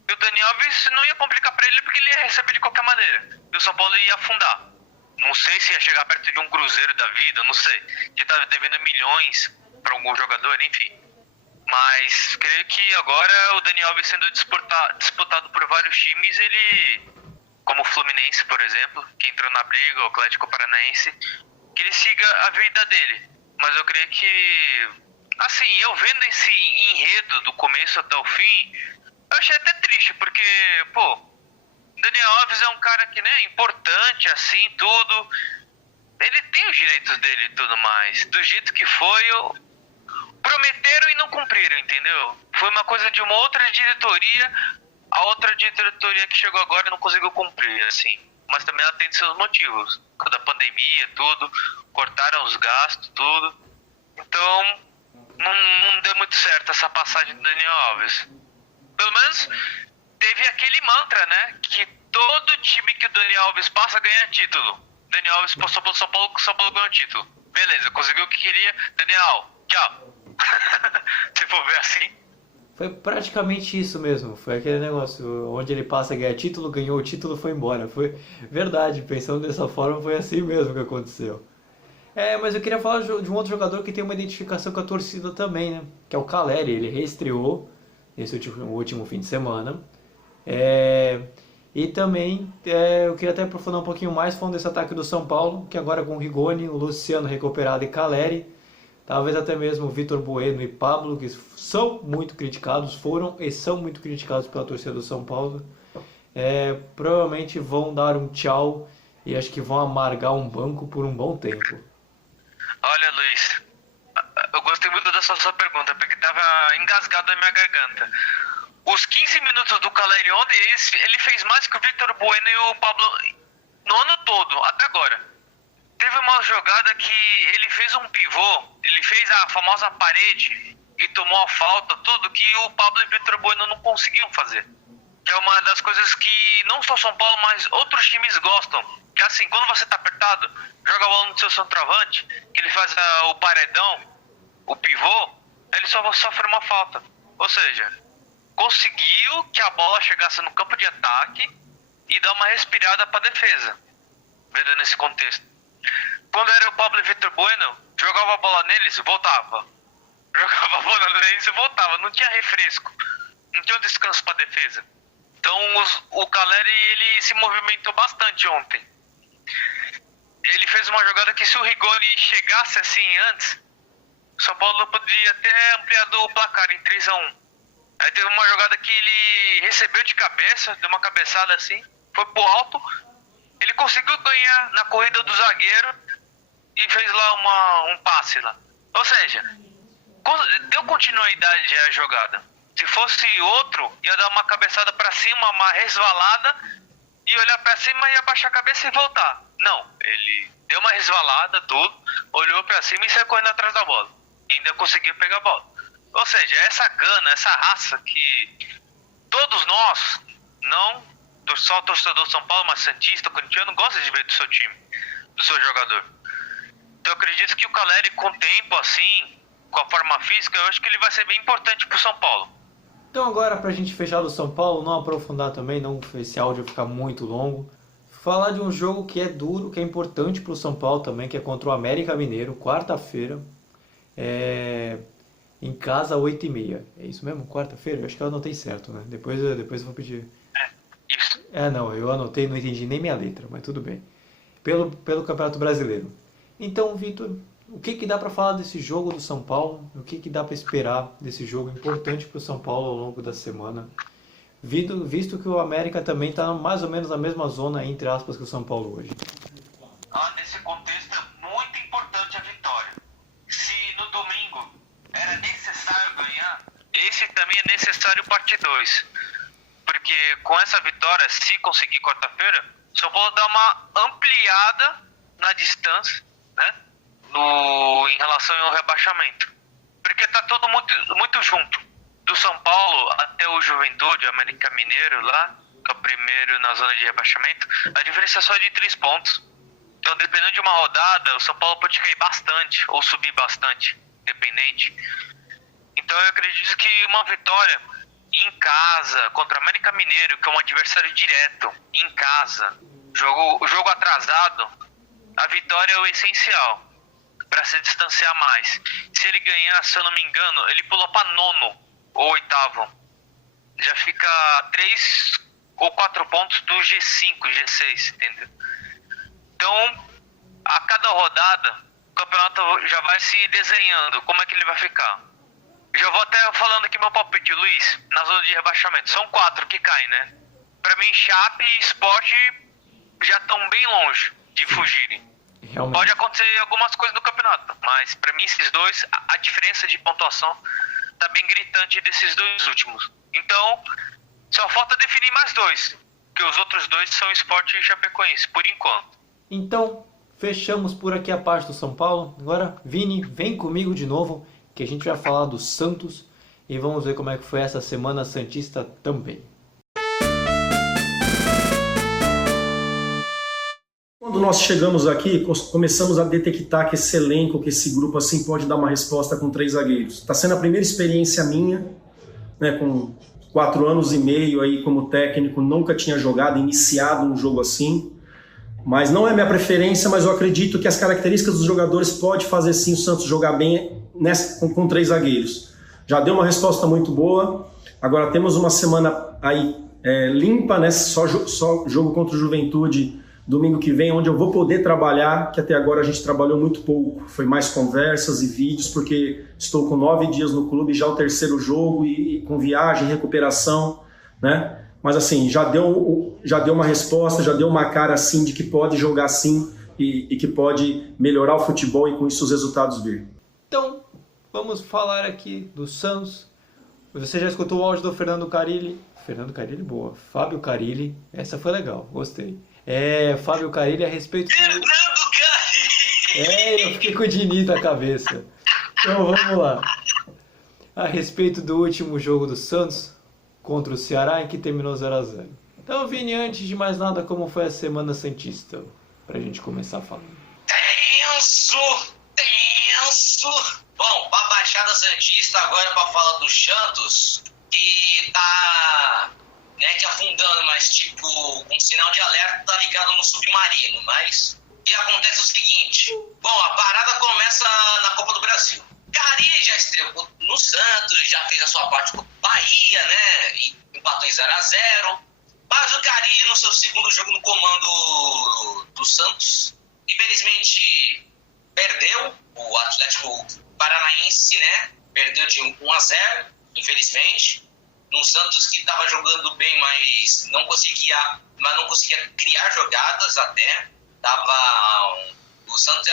e o Daniel Alves não ia complicar para ele porque ele ia receber de qualquer maneira. E o São Paulo ia afundar. Não sei se ia chegar perto de um Cruzeiro da vida, não sei. De estar devendo milhões para algum jogador, enfim. Mas creio que agora o Daniel Alves sendo disputado por vários times, ele, como o Fluminense, por exemplo, que entrou na briga, o Atlético Paranaense, que ele siga a vida dele. Mas eu creio que, assim, eu vendo esse enredo do começo até o fim, eu achei até triste, porque, Daniel Alves é um cara que, né, importante, assim, tudo. Ele tem os direitos dele e tudo mais. Do jeito que foi, prometeram e não cumpriram, entendeu? Foi uma coisa de uma outra diretoria, a outra diretoria que chegou agora não conseguiu cumprir, assim. Mas também ela tem seus motivos. Com a pandemia, tudo, cortaram os gastos, tudo. Então, não deu muito certo essa passagem do Daniel Alves. Pelo menos teve aquele mantra, né? Que todo time que o Daniel Alves passa ganha título. Daniel Alves passou pelo São Paulo, o São Paulo ganhou título. Beleza, conseguiu o que queria. Daniel, tchau. Se for ver assim. Foi praticamente isso mesmo. Foi aquele negócio onde ele passa, ganha título, ganhou o título, foi embora. Foi verdade, pensando dessa forma, foi assim mesmo que aconteceu. Mas eu queria falar de um outro jogador que tem uma identificação com a torcida também, né? Que é o Caleri. Ele reestreou nesse último fim de semana. E também eu queria até aprofundar um pouquinho mais falando desse ataque do São Paulo, que agora com o Rigoni, o Luciano recuperado e Caleri, talvez até mesmo o Vitor Bueno e Pablo, que são muito criticados, foram e são muito criticados pela torcida do São Paulo, provavelmente vão dar um tchau e acho que vão amargar um banco por um bom tempo. Olha, Luiz, eu gostei muito dessa sua pergunta, porque estava engasgado na minha garganta. Os 15 minutos do Caleri ontem, ele fez mais que o Vitor Bueno e o Pablo no ano todo, até agora. Teve uma jogada que ele fez um pivô, ele fez a famosa parede e tomou a falta, tudo que o Pablo e o Vitor Bueno não conseguiam fazer. Que é uma das coisas que não só São Paulo, mas outros times gostam. Que assim, quando você tá apertado, joga a bola no seu centroavante, que ele faz o paredão, o pivô, ele só sofre uma falta. Ou seja, conseguiu que a bola chegasse no campo de ataque e dar uma respirada para defesa, vendo nesse contexto. Quando era o Pablo e Vitor Bueno, jogava a bola neles e voltava. Jogava a bola neles e voltava. Não tinha refresco. Não tinha um descanso para defesa. Então o Caleri, ele se movimentou bastante ontem. Ele fez uma jogada que se o Rigoni chegasse assim antes, o São Paulo poderia ter ampliado o placar em 3-1. Aí teve uma jogada que ele recebeu de cabeça, deu uma cabeçada assim, foi pro alto. Ele conseguiu ganhar na corrida do zagueiro e fez lá um passe lá. Ou seja, deu continuidade à jogada. Se fosse outro, ia dar uma cabeçada para cima, uma resvalada, e olhar para cima e abaixar a cabeça e voltar. Não, ele deu uma resvalada, tudo, olhou para cima e saiu correndo atrás da bola. E ainda conseguiu pegar a bola. Ou seja, essa gana, essa raça que todos nós, não só o torcedor de São Paulo, mas santista, corintiano, gosta de ver do seu time, do seu jogador. Então eu acredito que o Caleri, com o tempo assim, com a forma física, eu acho que ele vai ser bem importante pro São Paulo. Então agora, pra gente fechar do São Paulo, não aprofundar também, não esse áudio ficar muito longo, falar de um jogo que é duro, que é importante para o São Paulo também, que é contra o América Mineiro, quarta-feira, em casa, 8h30. É isso mesmo? Quarta-feira? Eu acho que eu anotei certo, né? Depois eu vou pedir. Isso. Não, eu anotei, não entendi nem minha letra, mas tudo bem. Pelo Campeonato Brasileiro. Então, Vitor, o que dá para falar desse jogo do São Paulo? O que dá para esperar desse jogo importante para o São Paulo ao longo da semana? Visto que o América também está mais ou menos na mesma zona, entre aspas, que o São Paulo hoje. Nesse contexto é muito importante a vitória. Se no domingo era necessário ganhar, esse também é necessário parte 2. Porque com essa vitória, se conseguir quarta-feira, o São Paulo dá uma ampliada na distância, né? Em relação ao rebaixamento. Porque tá todo muito junto. Do São Paulo até o Juventude, o América Mineiro lá, que é o primeiro na zona de rebaixamento, a diferença é só de 3 pontos. Então, dependendo de uma rodada, o São Paulo pode cair bastante ou subir bastante, dependente. Então, eu acredito que uma vitória em casa contra o América Mineiro, que é um adversário direto, em casa, jogo atrasado, a vitória é o essencial para se distanciar mais. Se ele ganhar, se eu não me engano, ele pula para 9º ou 8º. Já fica 3 ou 4 pontos do G5, G6, entendeu? Então, a cada rodada, o campeonato já vai se desenhando, como é que ele vai ficar. Já vou até falando aqui meu palpite, Luiz, na zona de rebaixamento. São 4 que caem, né? Pra mim, Chape e Sport já estão bem longe de fugirem. Realmente. Pode acontecer algumas coisas no campeonato, mas pra mim esses dois, a diferença de pontuação tá bem gritante desses 2 últimos. Então, só falta definir mais 2, que os outros 2 são Sport e Chapecoense, por enquanto. Então, fechamos por aqui a parte do São Paulo. Agora, Vini, vem comigo de novo, que a gente vai falar do Santos e vamos ver como é que foi essa Semana Santista também. Quando nós chegamos aqui, começamos a detectar que esse elenco, que esse grupo assim pode dar uma resposta com 3 zagueiros. Está sendo a primeira experiência minha, né, com 4 anos e meio aí como técnico, nunca tinha jogado, iniciado um jogo assim. Mas não é minha preferência, mas eu acredito que as características dos jogadores pode fazer sim o Santos jogar bem com 3 zagueiros. Já deu uma resposta muito boa. Agora temos uma semana aí limpa, né? Só jogo contra o Juventude domingo que vem, onde eu vou poder trabalhar, que até agora a gente trabalhou muito pouco. Foi mais conversas e vídeos, porque estou com 9 dias no clube, já o 3º jogo e com viagem, recuperação, né? Mas assim, já deu uma resposta, já deu uma cara assim de que pode jogar assim e que pode melhorar o futebol e com isso os resultados vir. Então, vamos falar aqui do Santos. Você já escutou o áudio do Fernando Carilli? Fernando Carilli, boa. Fábio Carilli, essa foi legal, gostei. Fábio Carilli a respeito do... Fernando Carilli! Eu fiquei com o Diniz na cabeça. Então, vamos lá. A respeito do último jogo do Santos contra o Ceará, em que terminou 0-0. Então, Vini, antes de mais nada, como foi a Semana Santista? Pra gente começar falando. Tenso! Bom, pra Baixada Santista, agora pra falar do Santos, que tá que afundando, mas tipo, com sinal de alerta, tá ligado no submarino. Mas o que acontece é o seguinte: bom, a parada começa na Copa do Brasil. Carilli já estreou no Santos, já fez a sua parte com o Bahia, né? E empatou em 0-0. Mas o Carilli, no seu segundo jogo no comando do Santos, infelizmente perdeu o Atlético Paranaense, né? Perdeu de 1-0, infelizmente. Num Santos que estava jogando bem, mas não conseguia criar jogadas até. O Santos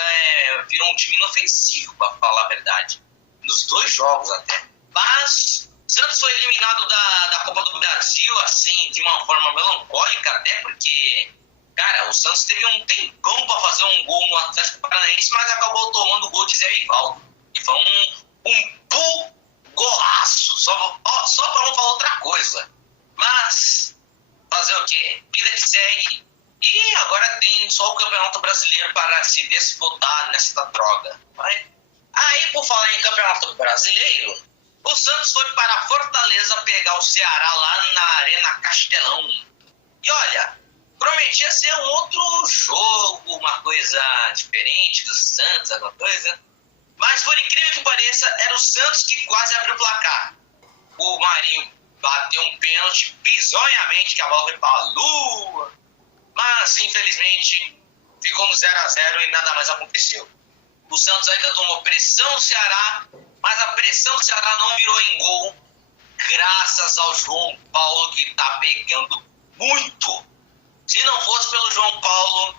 virou um time inofensivo, para falar a verdade. Nos 2 jogos até. Mas o Santos foi eliminado da Copa do Brasil, assim, de uma forma melancólica até, porque, cara, o Santos teve um tempão para fazer um gol no Atlético Paranaense, mas acabou tomando o gol de Zé Rivaldo. E foi um golaço, só para não falar outra coisa. Mas, fazer o quê? Vida que segue. E agora tem só o Campeonato Brasileiro para se disputar nessa droga. Aí, por falar em Campeonato Brasileiro, o Santos foi para Fortaleza pegar o Ceará lá na Arena Castelão. E olha, prometia ser um outro jogo, uma coisa diferente do Santos, alguma coisa. Mas, por incrível que pareça, era o Santos que quase abriu o placar. O Marinho bateu um pênalti bizonhamente, que a bola foi para a lua. Mas, infelizmente, ficou no 0-0 e nada mais aconteceu. O Santos ainda tomou pressão do Ceará, mas a pressão do Ceará não virou em gol, graças ao João Paulo, que está pegando muito. Se não fosse pelo João Paulo,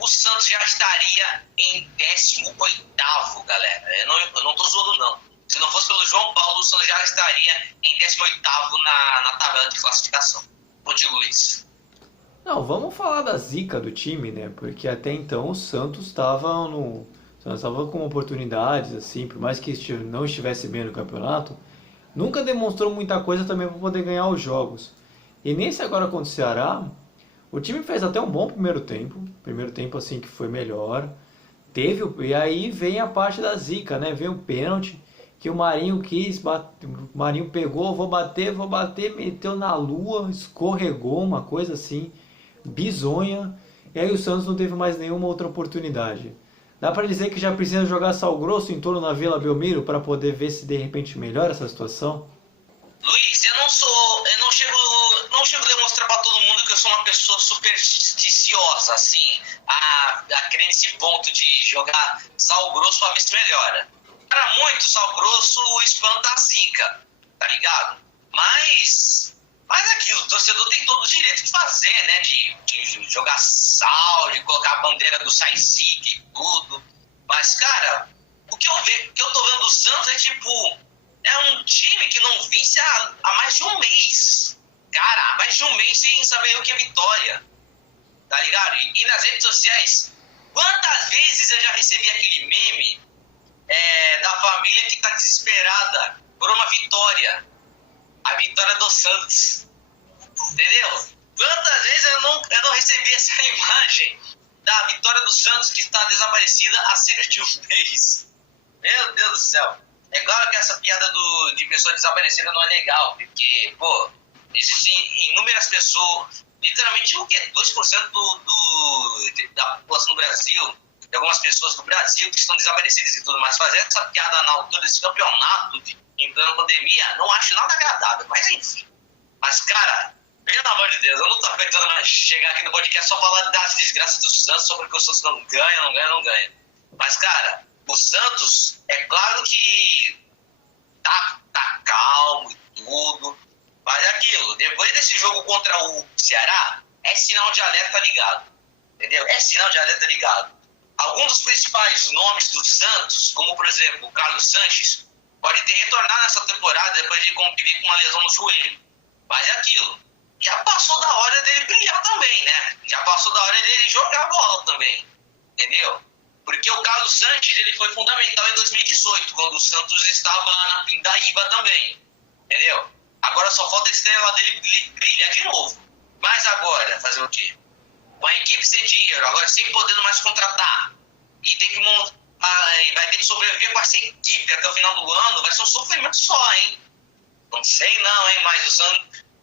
o Santos já estaria em 18º, galera. Eu não tô zoando, não. Se não fosse pelo João Paulo, o Santos já estaria em 18º na tabela de classificação. Contigo, Luiz. Não, vamos falar da zica do time, né? Porque até então o Santos estava com oportunidades, assim, por mais que não estivesse bem no campeonato, nunca demonstrou muita coisa também para poder ganhar os jogos. E nesse agora contra o Ceará, o time fez até um bom primeiro tempo assim que foi melhor. E aí vem a parte da zica, né? Vem o pênalti que o Marinho quis, o Marinho pegou, vou bater, meteu na lua, escorregou, uma coisa assim, bizonha. E aí o Santos não teve mais nenhuma outra oportunidade. Dá pra dizer que já precisa jogar sal grosso em torno na Vila Belmiro para poder ver se de repente melhora essa situação? Luiz, eu não chego a demonstrar pra todo mundo que eu sou uma pessoa supersticiosa, assim, a crer nesse ponto de jogar sal grosso pra ver se melhora. Para muito, sal grosso espanta a zica, tá ligado? Mas aquilo, o torcedor tem todo o direito de fazer, né? De jogar sal, de colocar a bandeira do Sai Zica e tudo. Mas, cara, o que eu tô vendo do Santos é tipo... É um time que não vence há mais de um mês. Cara, há mais de um mês sem saber o que é vitória. Tá ligado? E nas redes sociais, quantas vezes eu já recebi aquele meme da família que tá desesperada por uma vitória. A vitória do Santos. Entendeu? Quantas vezes eu não recebi essa imagem da vitória do Santos que está desaparecida há cerca de um mês. Meu Deus do céu. É claro que essa piada de pessoa desaparecida não é legal, porque, pô, existem inúmeras pessoas, literalmente o quê? 2% da população do Brasil, de algumas pessoas do Brasil que estão desaparecidas e tudo mais. Fazer essa piada na altura desse campeonato em plena pandemia, não acho nada agradável, mas enfim. Mas, cara, pelo amor de Deus, eu não tô aguentando mais chegar aqui no podcast só falar das desgraças do Santos, só porque o Santos não ganha. Mas, cara, o Santos, é claro que tá calmo e tudo, mas é aquilo, depois desse jogo contra o Ceará, é sinal de alerta ligado, entendeu? É sinal de alerta ligado. Alguns dos principais nomes do Santos, como por exemplo o Carlos Sanches, pode ter retornado nessa temporada depois de conviver com uma lesão no joelho, mas é aquilo. Já passou da hora dele brilhar também, né? Já passou da hora dele jogar bola também, entendeu? Porque o Carlos Sanches, ele foi fundamental em 2018, quando o Santos estava na pindaíba também, entendeu? Agora só falta a estrela dele brilhar de novo. Mas agora, fazer o quê? Com a equipe sem dinheiro, agora sem podendo mais contratar, e tem que vai ter que sobreviver com essa equipe até o final do ano, vai ser um sofrimento só, hein? Não sei não, hein?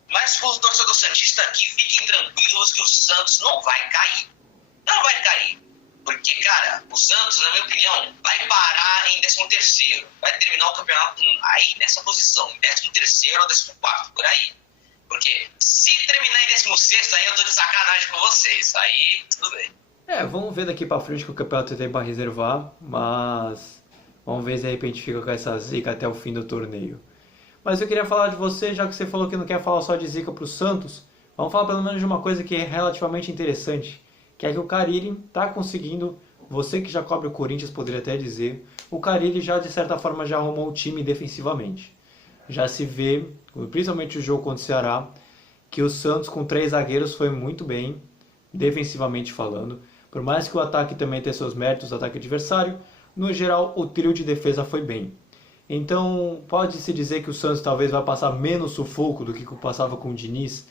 Mas os torcedores santistas aqui, fiquem tranquilos que o Santos não vai cair. Não vai cair. Porque, cara, o Santos, na minha opinião, vai parar em 13º. Vai terminar o campeonato aí, nessa posição, em 13º ou 14º, por aí. Porque se terminar em 16º, aí eu tô de sacanagem com vocês. Aí, tudo bem. Vamos ver daqui pra frente que o campeonato tem pra reservar, mas vamos ver se de repente fica com essa zica até o fim do torneio. Mas eu queria falar de você, já que você falou que não quer falar só de zica pro Santos, vamos falar pelo menos de uma coisa que é relativamente interessante, que é que o Carille está conseguindo, você que já cobre o Corinthians poderia até dizer, o Carille já de certa forma já arrumou o time defensivamente. Já se vê, principalmente o jogo contra o Ceará, que o Santos com 3 zagueiros foi muito bem, defensivamente falando. Por mais que o ataque também tenha seus méritos, o ataque adversário, no geral o trio de defesa foi bem. Então pode-se dizer que o Santos talvez vai passar menos sufoco do que passava com o Diniz,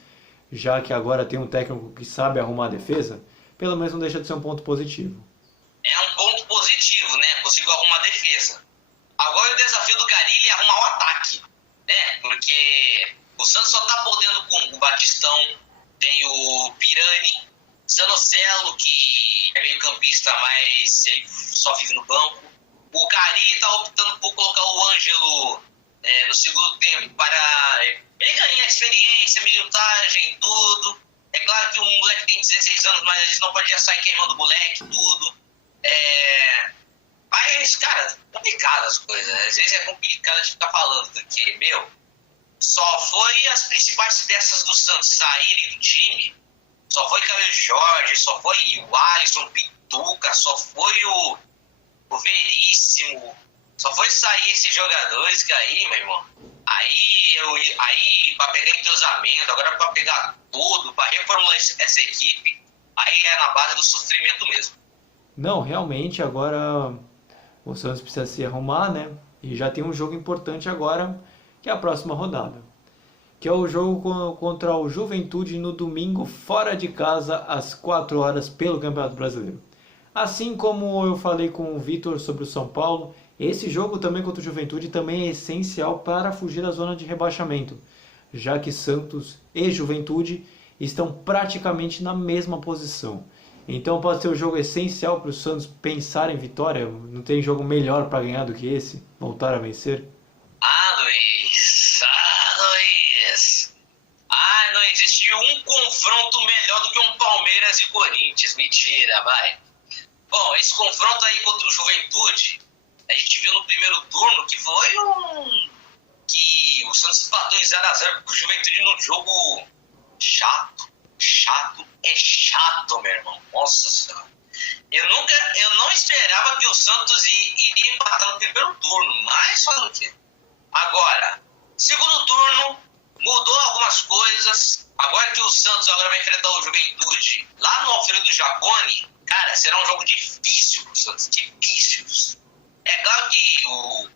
já que agora tem um técnico que sabe arrumar a defesa. Pelo menos não deixa de ser um ponto positivo. É um ponto positivo, né? Conseguiu arrumar a defesa. Agora o desafio do Carille é arrumar o ataque, né? Porque o Santos só tá podendo com o Batistão, tem o Pirani, Zanocelo, que é meio campista, mas ele só vive no banco. O Gari tá optando por colocar o Ângelo no segundo tempo para ele ganhar experiência, minutagem, tudo. É claro que o moleque tem 16 anos, mas eles não podem já sair queimando o moleque, tudo. Mas, cara, complicado as coisas. Às vezes é complicado de ficar falando, porque, só foi as principais peças do Santos saírem do time. Só foi Caio Jorge, só foi o Alisson, Pituca, só foi o Veríssimo. Só foi sair esses jogadores que aí, meu irmão. Aí pra pegar entrosamento, agora pra pegar tudo, pra reformular essa equipe, aí é na base do sofrimento mesmo. Não, realmente agora o Santos precisa se arrumar, né? E já tem um jogo importante agora, que é a próxima rodada. Que é o jogo contra o Juventude no domingo, fora de casa, às 4 horas, pelo Campeonato Brasileiro. Assim como eu falei com o Vitor sobre o São Paulo, esse jogo também contra o Juventude também é essencial para fugir da zona de rebaixamento, já que Santos e Juventude estão praticamente na mesma posição. Então pode ser um jogo essencial para o Santos pensar em vitória. Não tem jogo melhor para ganhar do que esse, voltar a vencer. Luiz! Não existe um confronto melhor do que um Palmeiras e Corinthians. Mentira, vai. Bom, esse confronto aí contra o Juventude, a gente viu no primeiro turno que foi que o Santos empatou em 0x0 com o Juventude num jogo chato. Chato, meu irmão. Nossa Senhora. Eu não esperava que o Santos iria empatar no primeiro turno, mas faz o quê? Agora, segundo turno, mudou algumas coisas. Agora que o Santos vai enfrentar o Juventude lá no Alfredo Jaconi, cara, será um jogo difícil pro Santos, difícil. É claro que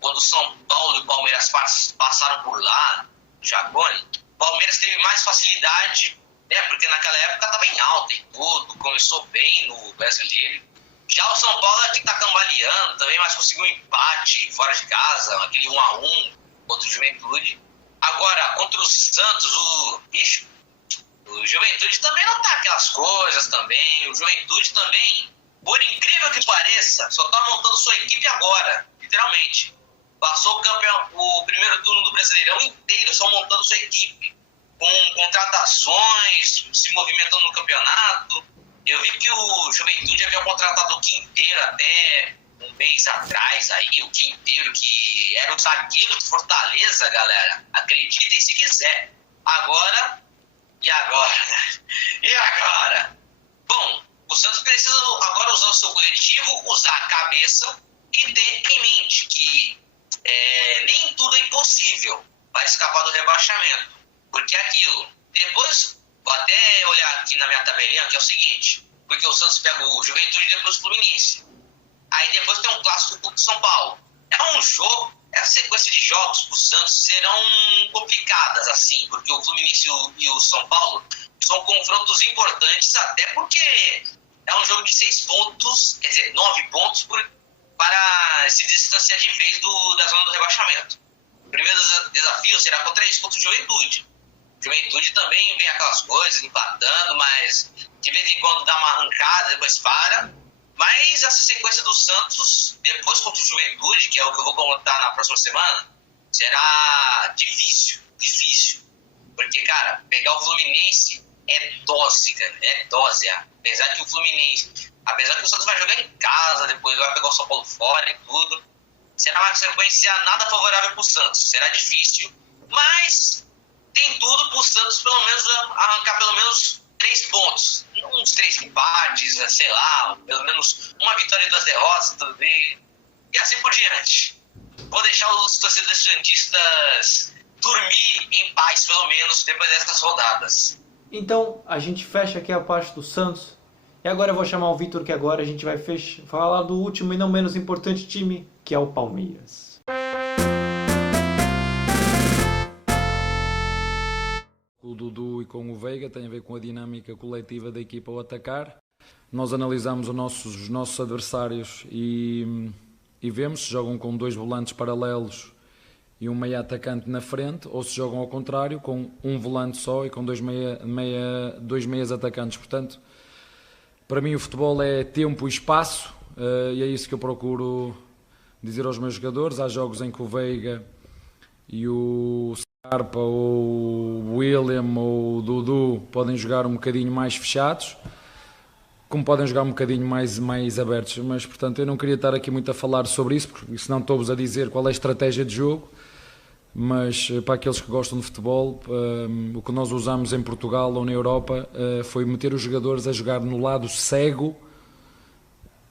quando o São Paulo e o Palmeiras passaram por lá, no Jaconi, o Palmeiras teve mais facilidade, né, porque naquela época estava em alta e tudo, começou bem no Brasileiro. Já o São Paulo aqui tá cambaleando também, mas conseguiu um empate fora de casa, aquele 1x1 contra o Juventude. Agora, contra o Santos, o Juventude também não tá aquelas coisas também. O Juventude também, por incrível que pareça, só tá montando sua equipe agora, literalmente. Passou o primeiro turno do Brasileirão inteiro só montando sua equipe, com contratações, se movimentando no campeonato. Eu vi que o Juventude havia contratado o Quinteiro até um mês atrás aí, o Quinteiro, que era o zagueiro do Fortaleza, galera. Acreditem se quiser. E agora? Bom, o Santos precisa agora usar o seu coletivo, usar a cabeça e ter em mente que nem tudo é impossível para escapar do rebaixamento. Porque é aquilo. Depois, vou até olhar aqui na minha tabelinha, que é o seguinte, porque o Santos pega o Juventude e depois o Fluminense. Aí depois tem um clássico contra o São Paulo. É um jogo, essa sequência de jogos pro Santos serão complicadas, assim, porque o Fluminense e o São Paulo são confrontos importantes, até porque é um jogo de 6 pontos, quer dizer, 9 pontos para se distanciar de vez da zona do rebaixamento. O primeiro desafio será contra o Juventude. Juventude também vem aquelas coisas, empatando, mas de vez em quando dá uma arrancada, depois para. Mas essa sequência do Santos, depois contra o Juventude, que é o que eu vou comentar na próxima semana, será difícil. Porque, cara, pegar o Fluminense é dose, cara. É dose. Apesar que o Santos vai jogar em casa, depois vai pegar o São Paulo fora e tudo, será uma sequência nada favorável para o Santos. Será difícil, mas tem tudo para o Santos pelo menos arrancar pelo menos 3 pontos. Uns 3 empates, sei lá, pelo menos uma vitória e 2 derrotas também. E assim por diante. Vou deixar os torcedores santistas dormir em paz, pelo menos, depois dessas rodadas. Então, a gente fecha aqui a parte do Santos. E agora eu vou chamar o Vitor, que agora a gente vai falar do último e não menos importante time, que é o Palmeiras. O Dudu e com o Veiga tem a ver com a dinâmica coletiva da equipa ao atacar. Nós analisamos os nossos adversários e vemos se jogam com 2 volantes paralelos e um meia atacante na frente, ou se jogam ao contrário, com um volante só e com dois meias atacantes. Portanto, Para mim o futebol é tempo e espaço, e é isso que eu procuro dizer aos meus jogadores. Há jogos em que o Veiga e o Scarpa ou o William ou o Dudu podem jogar um bocadinho mais fechados, como podem jogar um bocadinho mais abertos, mas portanto eu não queria estar aqui muito a falar sobre isso, porque senão estou-vos a dizer qual é a estratégia de jogo, mas para aqueles que gostam de futebol, o que nós usamos em Portugal ou na Europa foi meter os jogadores a jogar no lado cego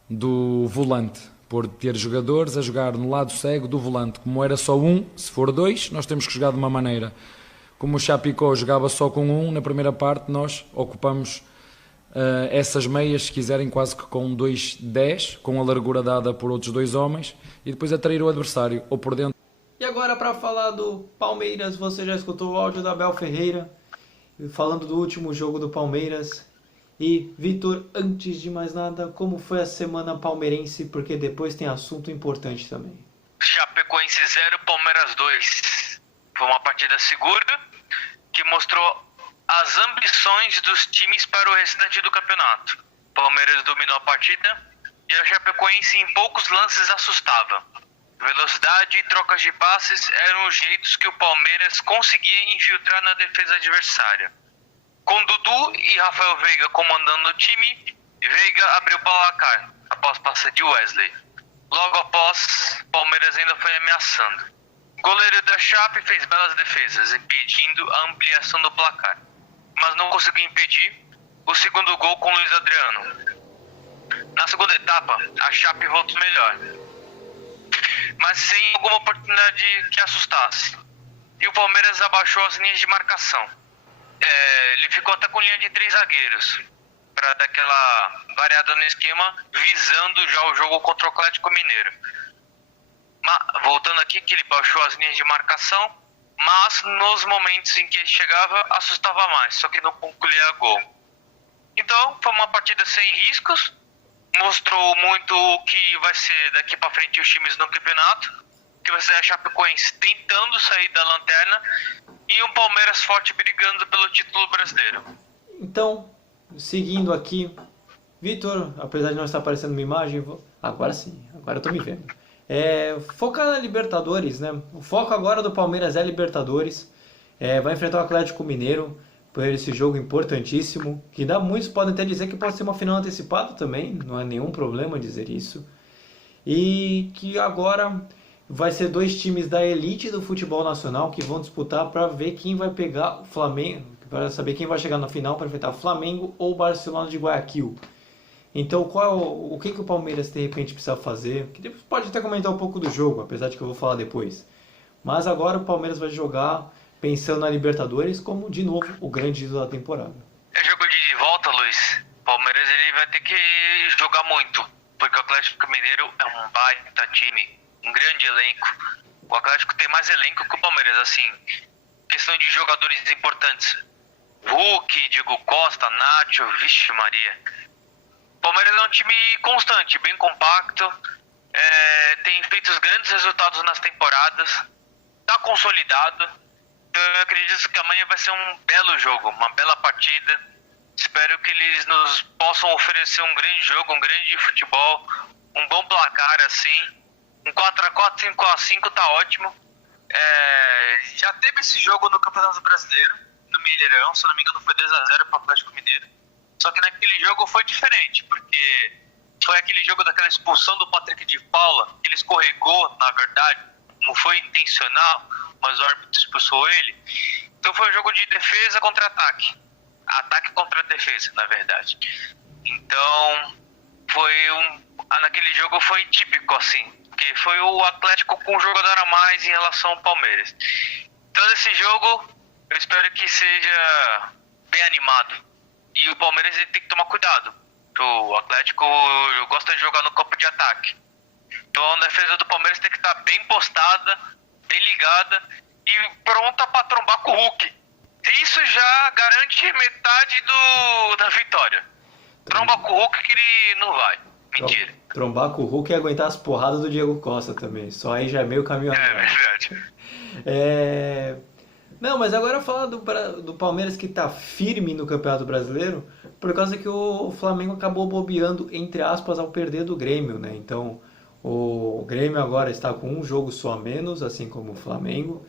do volante, por ter jogadores a jogar no lado cego do volante, como era só um, se for dois, nós temos que jogar de uma maneira. Como o Chapecó jogava só com um, na primeira parte nós ocupamos essas meias, se quiserem, quase que com 2-10, com a largura dada por outros dois homens, e depois atrair o adversário, ou por dentro. E agora para falar do Palmeiras, você já escutou o áudio da Abel Ferreira, falando do último jogo do Palmeiras. E, Vitor, antes de mais nada, como foi a semana palmeirense? Porque depois tem assunto importante também. Chapecoense 0, Palmeiras 2. Foi uma partida segura que mostrou as ambições dos times para o restante do campeonato. Palmeiras dominou a partida e a Chapecoense em poucos lances assustava. Velocidade e trocas de passes eram os jeitos que o Palmeiras conseguia infiltrar na defesa adversária. Com Dudu e Rafael Veiga comandando o time, Veiga abriu o placar após passe de Wesley. Logo após, Palmeiras ainda foi ameaçando. O goleiro da Chape fez belas defesas, impedindo a ampliação do placar, mas não conseguiu impedir o segundo gol com Luiz Adriano. Na segunda etapa, a Chape voltou melhor, mas sem alguma oportunidade que assustasse. E o Palmeiras abaixou as linhas de marcação. Ele ficou até com linha de 3 zagueiros, para dar aquela variada no esquema, visando já o jogo contra o Atlético Mineiro. Mas, voltando aqui, que ele baixou as linhas de marcação, mas nos momentos em que ele chegava, assustava mais, só que não concluía gol. Então, foi uma partida sem riscos, mostrou muito o que vai ser daqui para frente os times no campeonato, que vai ser a Chapecoense tentando sair da lanterna e o Palmeiras forte brigando pelo título brasileiro. Então, seguindo aqui, Vitor, apesar de não estar aparecendo uma imagem, agora sim, agora eu tô me vendo. Focar na Libertadores, né? O foco agora do Palmeiras é Libertadores. Vai enfrentar o Atlético Mineiro por esse jogo importantíssimo, que muitos podem até dizer que pode ser uma final antecipada também, não é nenhum problema dizer isso. E que agora vai ser 2 times da elite do futebol nacional que vão disputar para ver quem vai pegar o Flamengo, para saber quem vai chegar na final para enfrentar Flamengo ou Barcelona de Guayaquil. Então, o que o Palmeiras de repente precisa fazer? Que depois pode até comentar um pouco do jogo, apesar de que eu vou falar depois. Mas agora o Palmeiras vai jogar pensando na Libertadores como, de novo, o grande ídolo da temporada. É jogo de volta, Luiz. O Palmeiras ele vai ter que jogar muito, porque o Atlético Mineiro é um baita time, um grande elenco. O Atlético tem mais elenco que o Palmeiras, assim, questão de jogadores importantes. Hulk, Diego Costa, Nacho, vixe Maria. O Palmeiras é um time constante, bem compacto, tem feito os grandes resultados nas temporadas, está consolidado. Eu acredito que amanhã vai ser um belo jogo, uma bela partida. Espero que eles nos possam oferecer um grande jogo, um grande futebol, um bom placar assim. Um 4x4, 5x5 tá ótimo. Já teve esse jogo no Campeonato Brasileiro, no Mineirão, se eu não me engano foi 2x0 para o Atlético Mineiro. Só que naquele jogo foi diferente, porque foi aquele jogo daquela expulsão do Patrick de Paula, que ele escorregou, na verdade, não foi intencional, mas o árbitro expulsou ele. Então foi um jogo de defesa contra ataque. Ataque contra defesa, na verdade. Então, naquele jogo foi típico, assim, porque foi o Atlético com um jogador a mais em relação ao Palmeiras. Então, esse jogo, eu espero que seja bem animado. E o Palmeiras ele tem que tomar cuidado. O Atlético gosta de jogar no campo de ataque. Então a defesa do Palmeiras tem que estar bem postada, bem ligada e pronta para trombar com o Hulk. Isso já garante metade da vitória. Tromba com o Hulk que ele não vai. Mentira. Trombar com o Hulk e aguentar as porradas do Diego Costa também. Só aí já é meio caminho. É verdade. Não, mas agora falar do Palmeiras que tá firme no Campeonato Brasileiro, por causa que o Flamengo acabou bobeando, entre aspas, ao perder do Grêmio, né? Então, o Grêmio agora está com um jogo só a menos, assim como o Flamengo,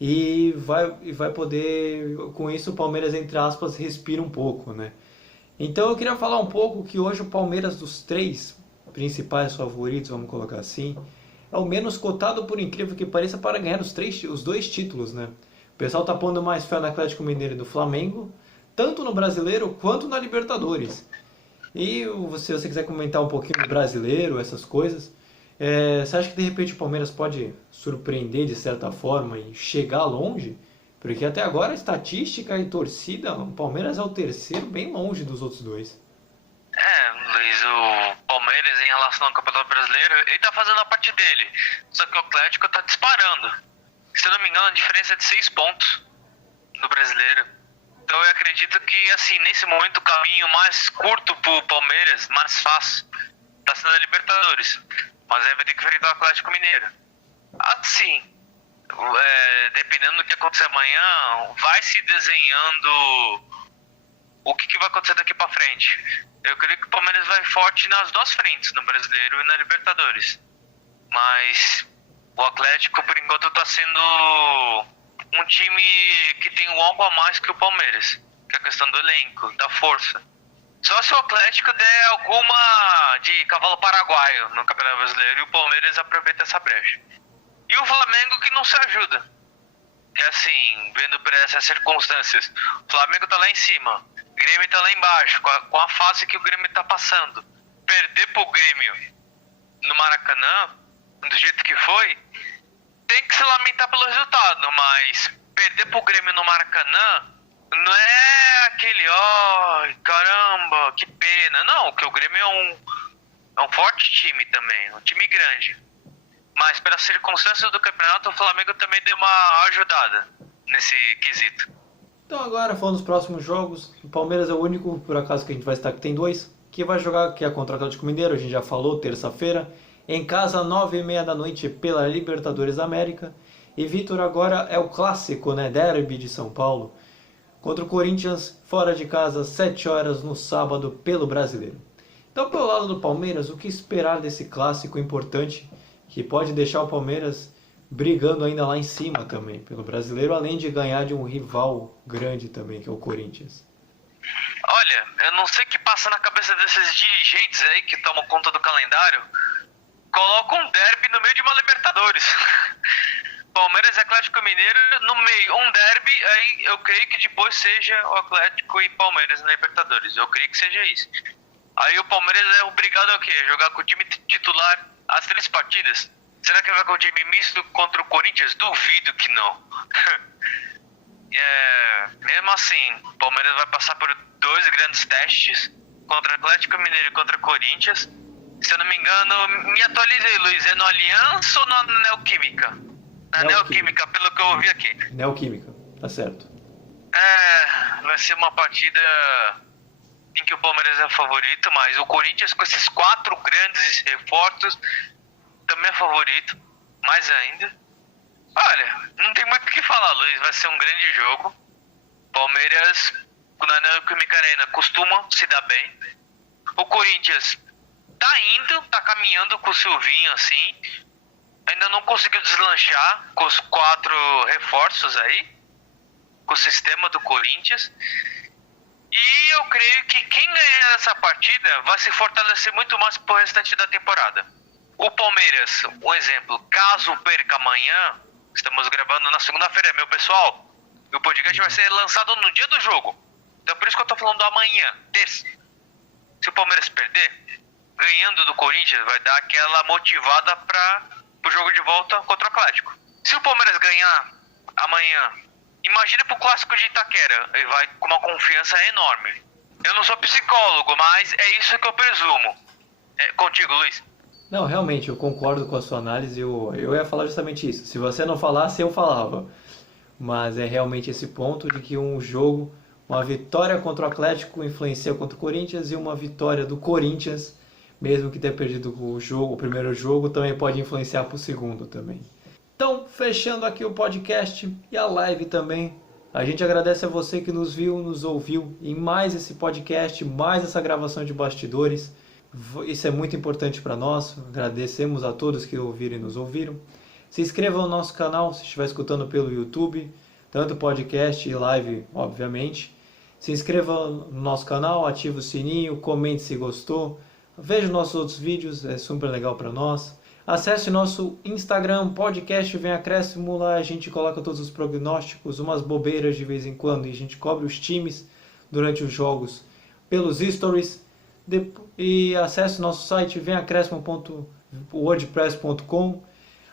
e vai poder, com isso o Palmeiras, entre aspas, respira um pouco, né? Então eu queria falar um pouco que hoje o Palmeiras, dos três principais favoritos, vamos colocar assim, é o menos cotado, por incrível que pareça, para ganhar os dois títulos, né? O pessoal tá pondo mais fé no Atlético Mineiro e no Flamengo, tanto no Brasileiro quanto na Libertadores. E se você quiser comentar um pouquinho do Brasileiro, essas coisas, você acha que de repente o Palmeiras pode surpreender de certa forma e chegar longe? Porque até agora, estatística e torcida, o Palmeiras é o terceiro, bem longe dos outros dois. Luiz, o Palmeiras em relação ao Campeonato Brasileiro, ele tá fazendo a parte dele. Só que o Atlético tá disparando. Se eu não me engano, a diferença é de 6 pontos no Brasileiro. Então eu acredito que, assim, nesse momento o caminho mais curto pro Palmeiras, mais fácil, tá sendo a Libertadores. Mas aí vai ter que enfrentar o Atlético Mineiro. Assim, dependendo do que acontecer amanhã, vai se desenhando o que vai acontecer daqui pra frente. Eu creio que o Palmeiras vai forte nas duas frentes, no Brasileiro e na Libertadores. Mas o Atlético, por enquanto, tá sendo um time que tem algo a mais que o Palmeiras, que é a questão do elenco, da força. Só se o Atlético der alguma de cavalo paraguaio no Campeonato Brasileiro e o Palmeiras aproveita essa brecha. E o Flamengo que não se ajuda. Que assim, vendo por essas circunstâncias, o Flamengo tá lá em cima, o Grêmio tá lá embaixo, com a fase que o Grêmio tá passando. Perder pro Grêmio no Maracanã, do jeito que foi, tem que se lamentar pelo resultado, mas perder pro Grêmio no Maracanã não é aquele, caramba, que pena. Não, que o Grêmio é um forte time também, um time grande. Mas pelas circunstâncias do campeonato, o Flamengo também deu uma ajudada nesse quesito. Então agora, falando dos próximos jogos, o Palmeiras é o único, por acaso, que a gente vai citar que tem dois, que vai jogar, que é contra o Atlético Mineiro, a gente já falou, terça-feira, em casa, 9h30 da noite, pela Libertadores da América. E Vitor, agora é o clássico, né, derby de São Paulo, contra o Corinthians, fora de casa, 7 horas no sábado, pelo Brasileiro. Então, pelo lado do Palmeiras, o que esperar desse clássico importante, que pode deixar o Palmeiras brigando ainda lá em cima também, pelo Brasileiro, além de ganhar de um rival grande também, que é o Corinthians? Olha, eu não sei o que passa na cabeça desses dirigentes aí que tomam conta do calendário. Coloca um derby no meio de uma Libertadores. Palmeiras e Atlético Mineiro no meio, um derby, aí eu creio que depois seja o Atlético e Palmeiras na Libertadores. Eu creio que seja isso. Aí o Palmeiras é obrigado a quê? Jogar com o time titular as 3 partidas. Será que vai com o time misto contra o Corinthians? Duvido que não. Mesmo assim, o Palmeiras vai passar por 2 grandes testes, contra Atlético Mineiro e contra Corinthians. Se eu não me engano, me atualize aí, Luiz, é no Aliança ou na Neoquímica? Na Neoquímica, pelo que eu ouvi aqui. Neoquímica, tá certo. Vai ser uma partida em que o Palmeiras é favorito, mas o Corinthians com esses 4 grandes reforços também é favorito, mais ainda. Olha, não tem muito o que falar, Luiz, vai ser um grande jogo. Palmeiras, na Neoquímica Arena, costuma se dar bem. O Corinthians tá caminhando com o Silvinho, assim. Ainda não conseguiu deslanchar com os 4 reforços aí, com o sistema do Corinthians. E eu creio que quem ganhar essa partida vai se fortalecer muito mais pro restante da temporada. O Palmeiras, um exemplo, caso perca amanhã, estamos gravando na segunda-feira, meu pessoal, o podcast vai ser lançado no dia do jogo. Então por isso que eu tô falando amanhã, terça. Se o Palmeiras perder, ganhando do Corinthians, vai dar aquela motivada pro jogo de volta contra o Atlético. Se o Palmeiras ganhar amanhã, imagina pro clássico de Itaquera, ele vai com uma confiança enorme. Eu não sou psicólogo, mas é isso que eu presumo. Contigo, Luiz. Não, realmente, eu concordo com a sua análise, eu ia falar justamente isso. Se você não falasse, eu falava. Mas é realmente esse ponto de que um jogo, uma vitória contra o Atlético influencia contra o Corinthians e uma vitória do Corinthians, mesmo que tenha perdido o primeiro jogo, também pode influenciar para o segundo também. Então, fechando aqui o podcast e a live também. A gente agradece a você que nos viu, nos ouviu em mais esse podcast, mais essa gravação de bastidores. Isso é muito importante para nós. Agradecemos a todos que ouviram e nos ouviram. Se inscreva no nosso canal se estiver escutando pelo YouTube, tanto podcast e live, obviamente. Se inscreva no nosso canal, ative o sininho, comente se gostou. Veja nossos outros vídeos, é super legal para nós. Acesse nosso Instagram, podcast Vem Acréscimo, lá a gente coloca todos os prognósticos, umas bobeiras de vez em quando, e a gente cobre os times durante os jogos pelos stories. E acesse nosso site vemacréscimo.wordpress.com.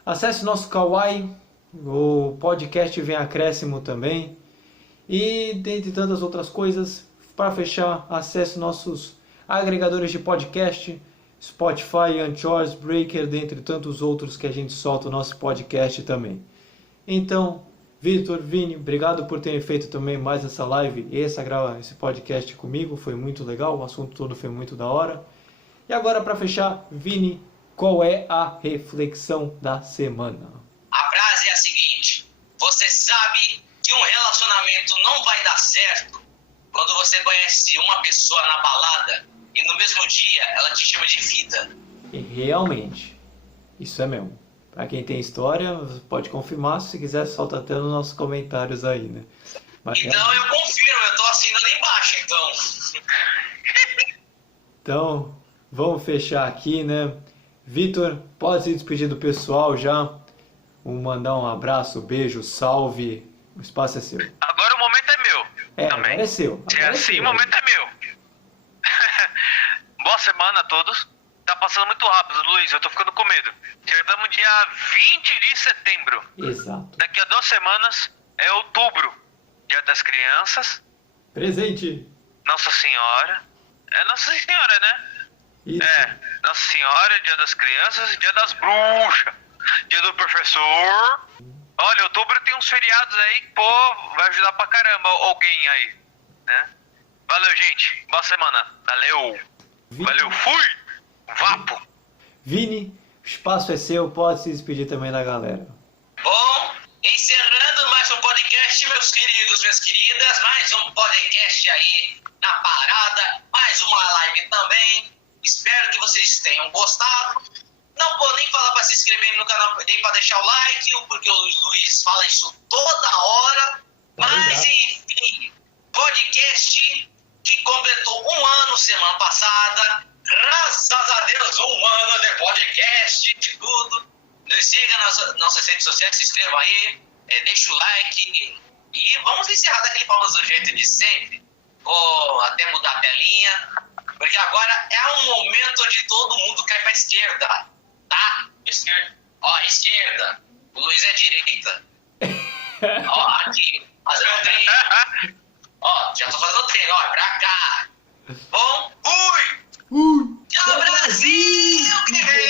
Acesse nosso Kawaii, o podcast Vem Acréscimo também. E dentre tantas outras coisas, para fechar, acesse nossos agregadores de podcast, Spotify, Anchor, Breaker, dentre tantos outros que a gente solta o nosso podcast também. Então, Vitor, Vini, obrigado por terem feito também mais essa live e esse podcast comigo, foi muito legal, o assunto todo foi muito da hora. E agora, para fechar, Vini, qual é a reflexão da semana? A frase é a seguinte: você sabe que um relacionamento não vai dar certo quando você conhece uma pessoa na balada e no mesmo dia ela te chama de vida. E realmente, isso é mesmo. Pra quem tem história, pode confirmar, se quiser solta até nos nossos comentários aí, né? Mas, então eu confirmo, eu tô assinando aí embaixo, então. Então, vamos fechar aqui, né? Vitor, pode se despedir do pessoal já. Mandar um abraço, beijo, salve. O espaço é seu. Agora o momento é meu. Também. Agora é seu. Se é assim, o momento é meu. Boa semana a todos. Tá passando muito rápido, Luiz, eu tô ficando com medo. Já estamos dia 20 de setembro. Exato. Daqui a 2 semanas é outubro. Dia das Crianças. Presente. Nossa Senhora. É Nossa Senhora, né? Isso. É. Nossa Senhora, Dia das Crianças, Dia das Bruxas, Dia do Professor. Olha, outubro tem uns feriados aí que, pô, vai ajudar pra caramba alguém aí, né? Valeu, gente. Boa semana. Valeu. Valeu. Fui. Vapo. Vini, o espaço é seu. Pode se despedir também da galera. Bom, encerrando mais um podcast, meus queridos, minhas queridas, mais um podcast aí na parada, mais uma live também. Espero que vocês tenham gostado. Não vou nem falar para se inscreverem no canal, nem para deixar o like, porque o Luiz fala isso toda hora. Mas, enfim, podcast que completou 1 ano semana passada. Graças a Deus, 1 ano de podcast, de tudo. Nos siga nas nossas redes sociais, se inscreva aí, deixa o like. E vamos encerrar daquele famoso jeito de sempre. Vou até mudar a telinha, porque agora é um momento de todo mundo cair para a esquerda. Tá? Esquerda. Ó, esquerda. O Luiz é direita. Ó, aqui. Fazendo treino. Ó, já tô fazendo treino. Ó, pra cá. Bom, fui! Tchau, Brasil! Que vem!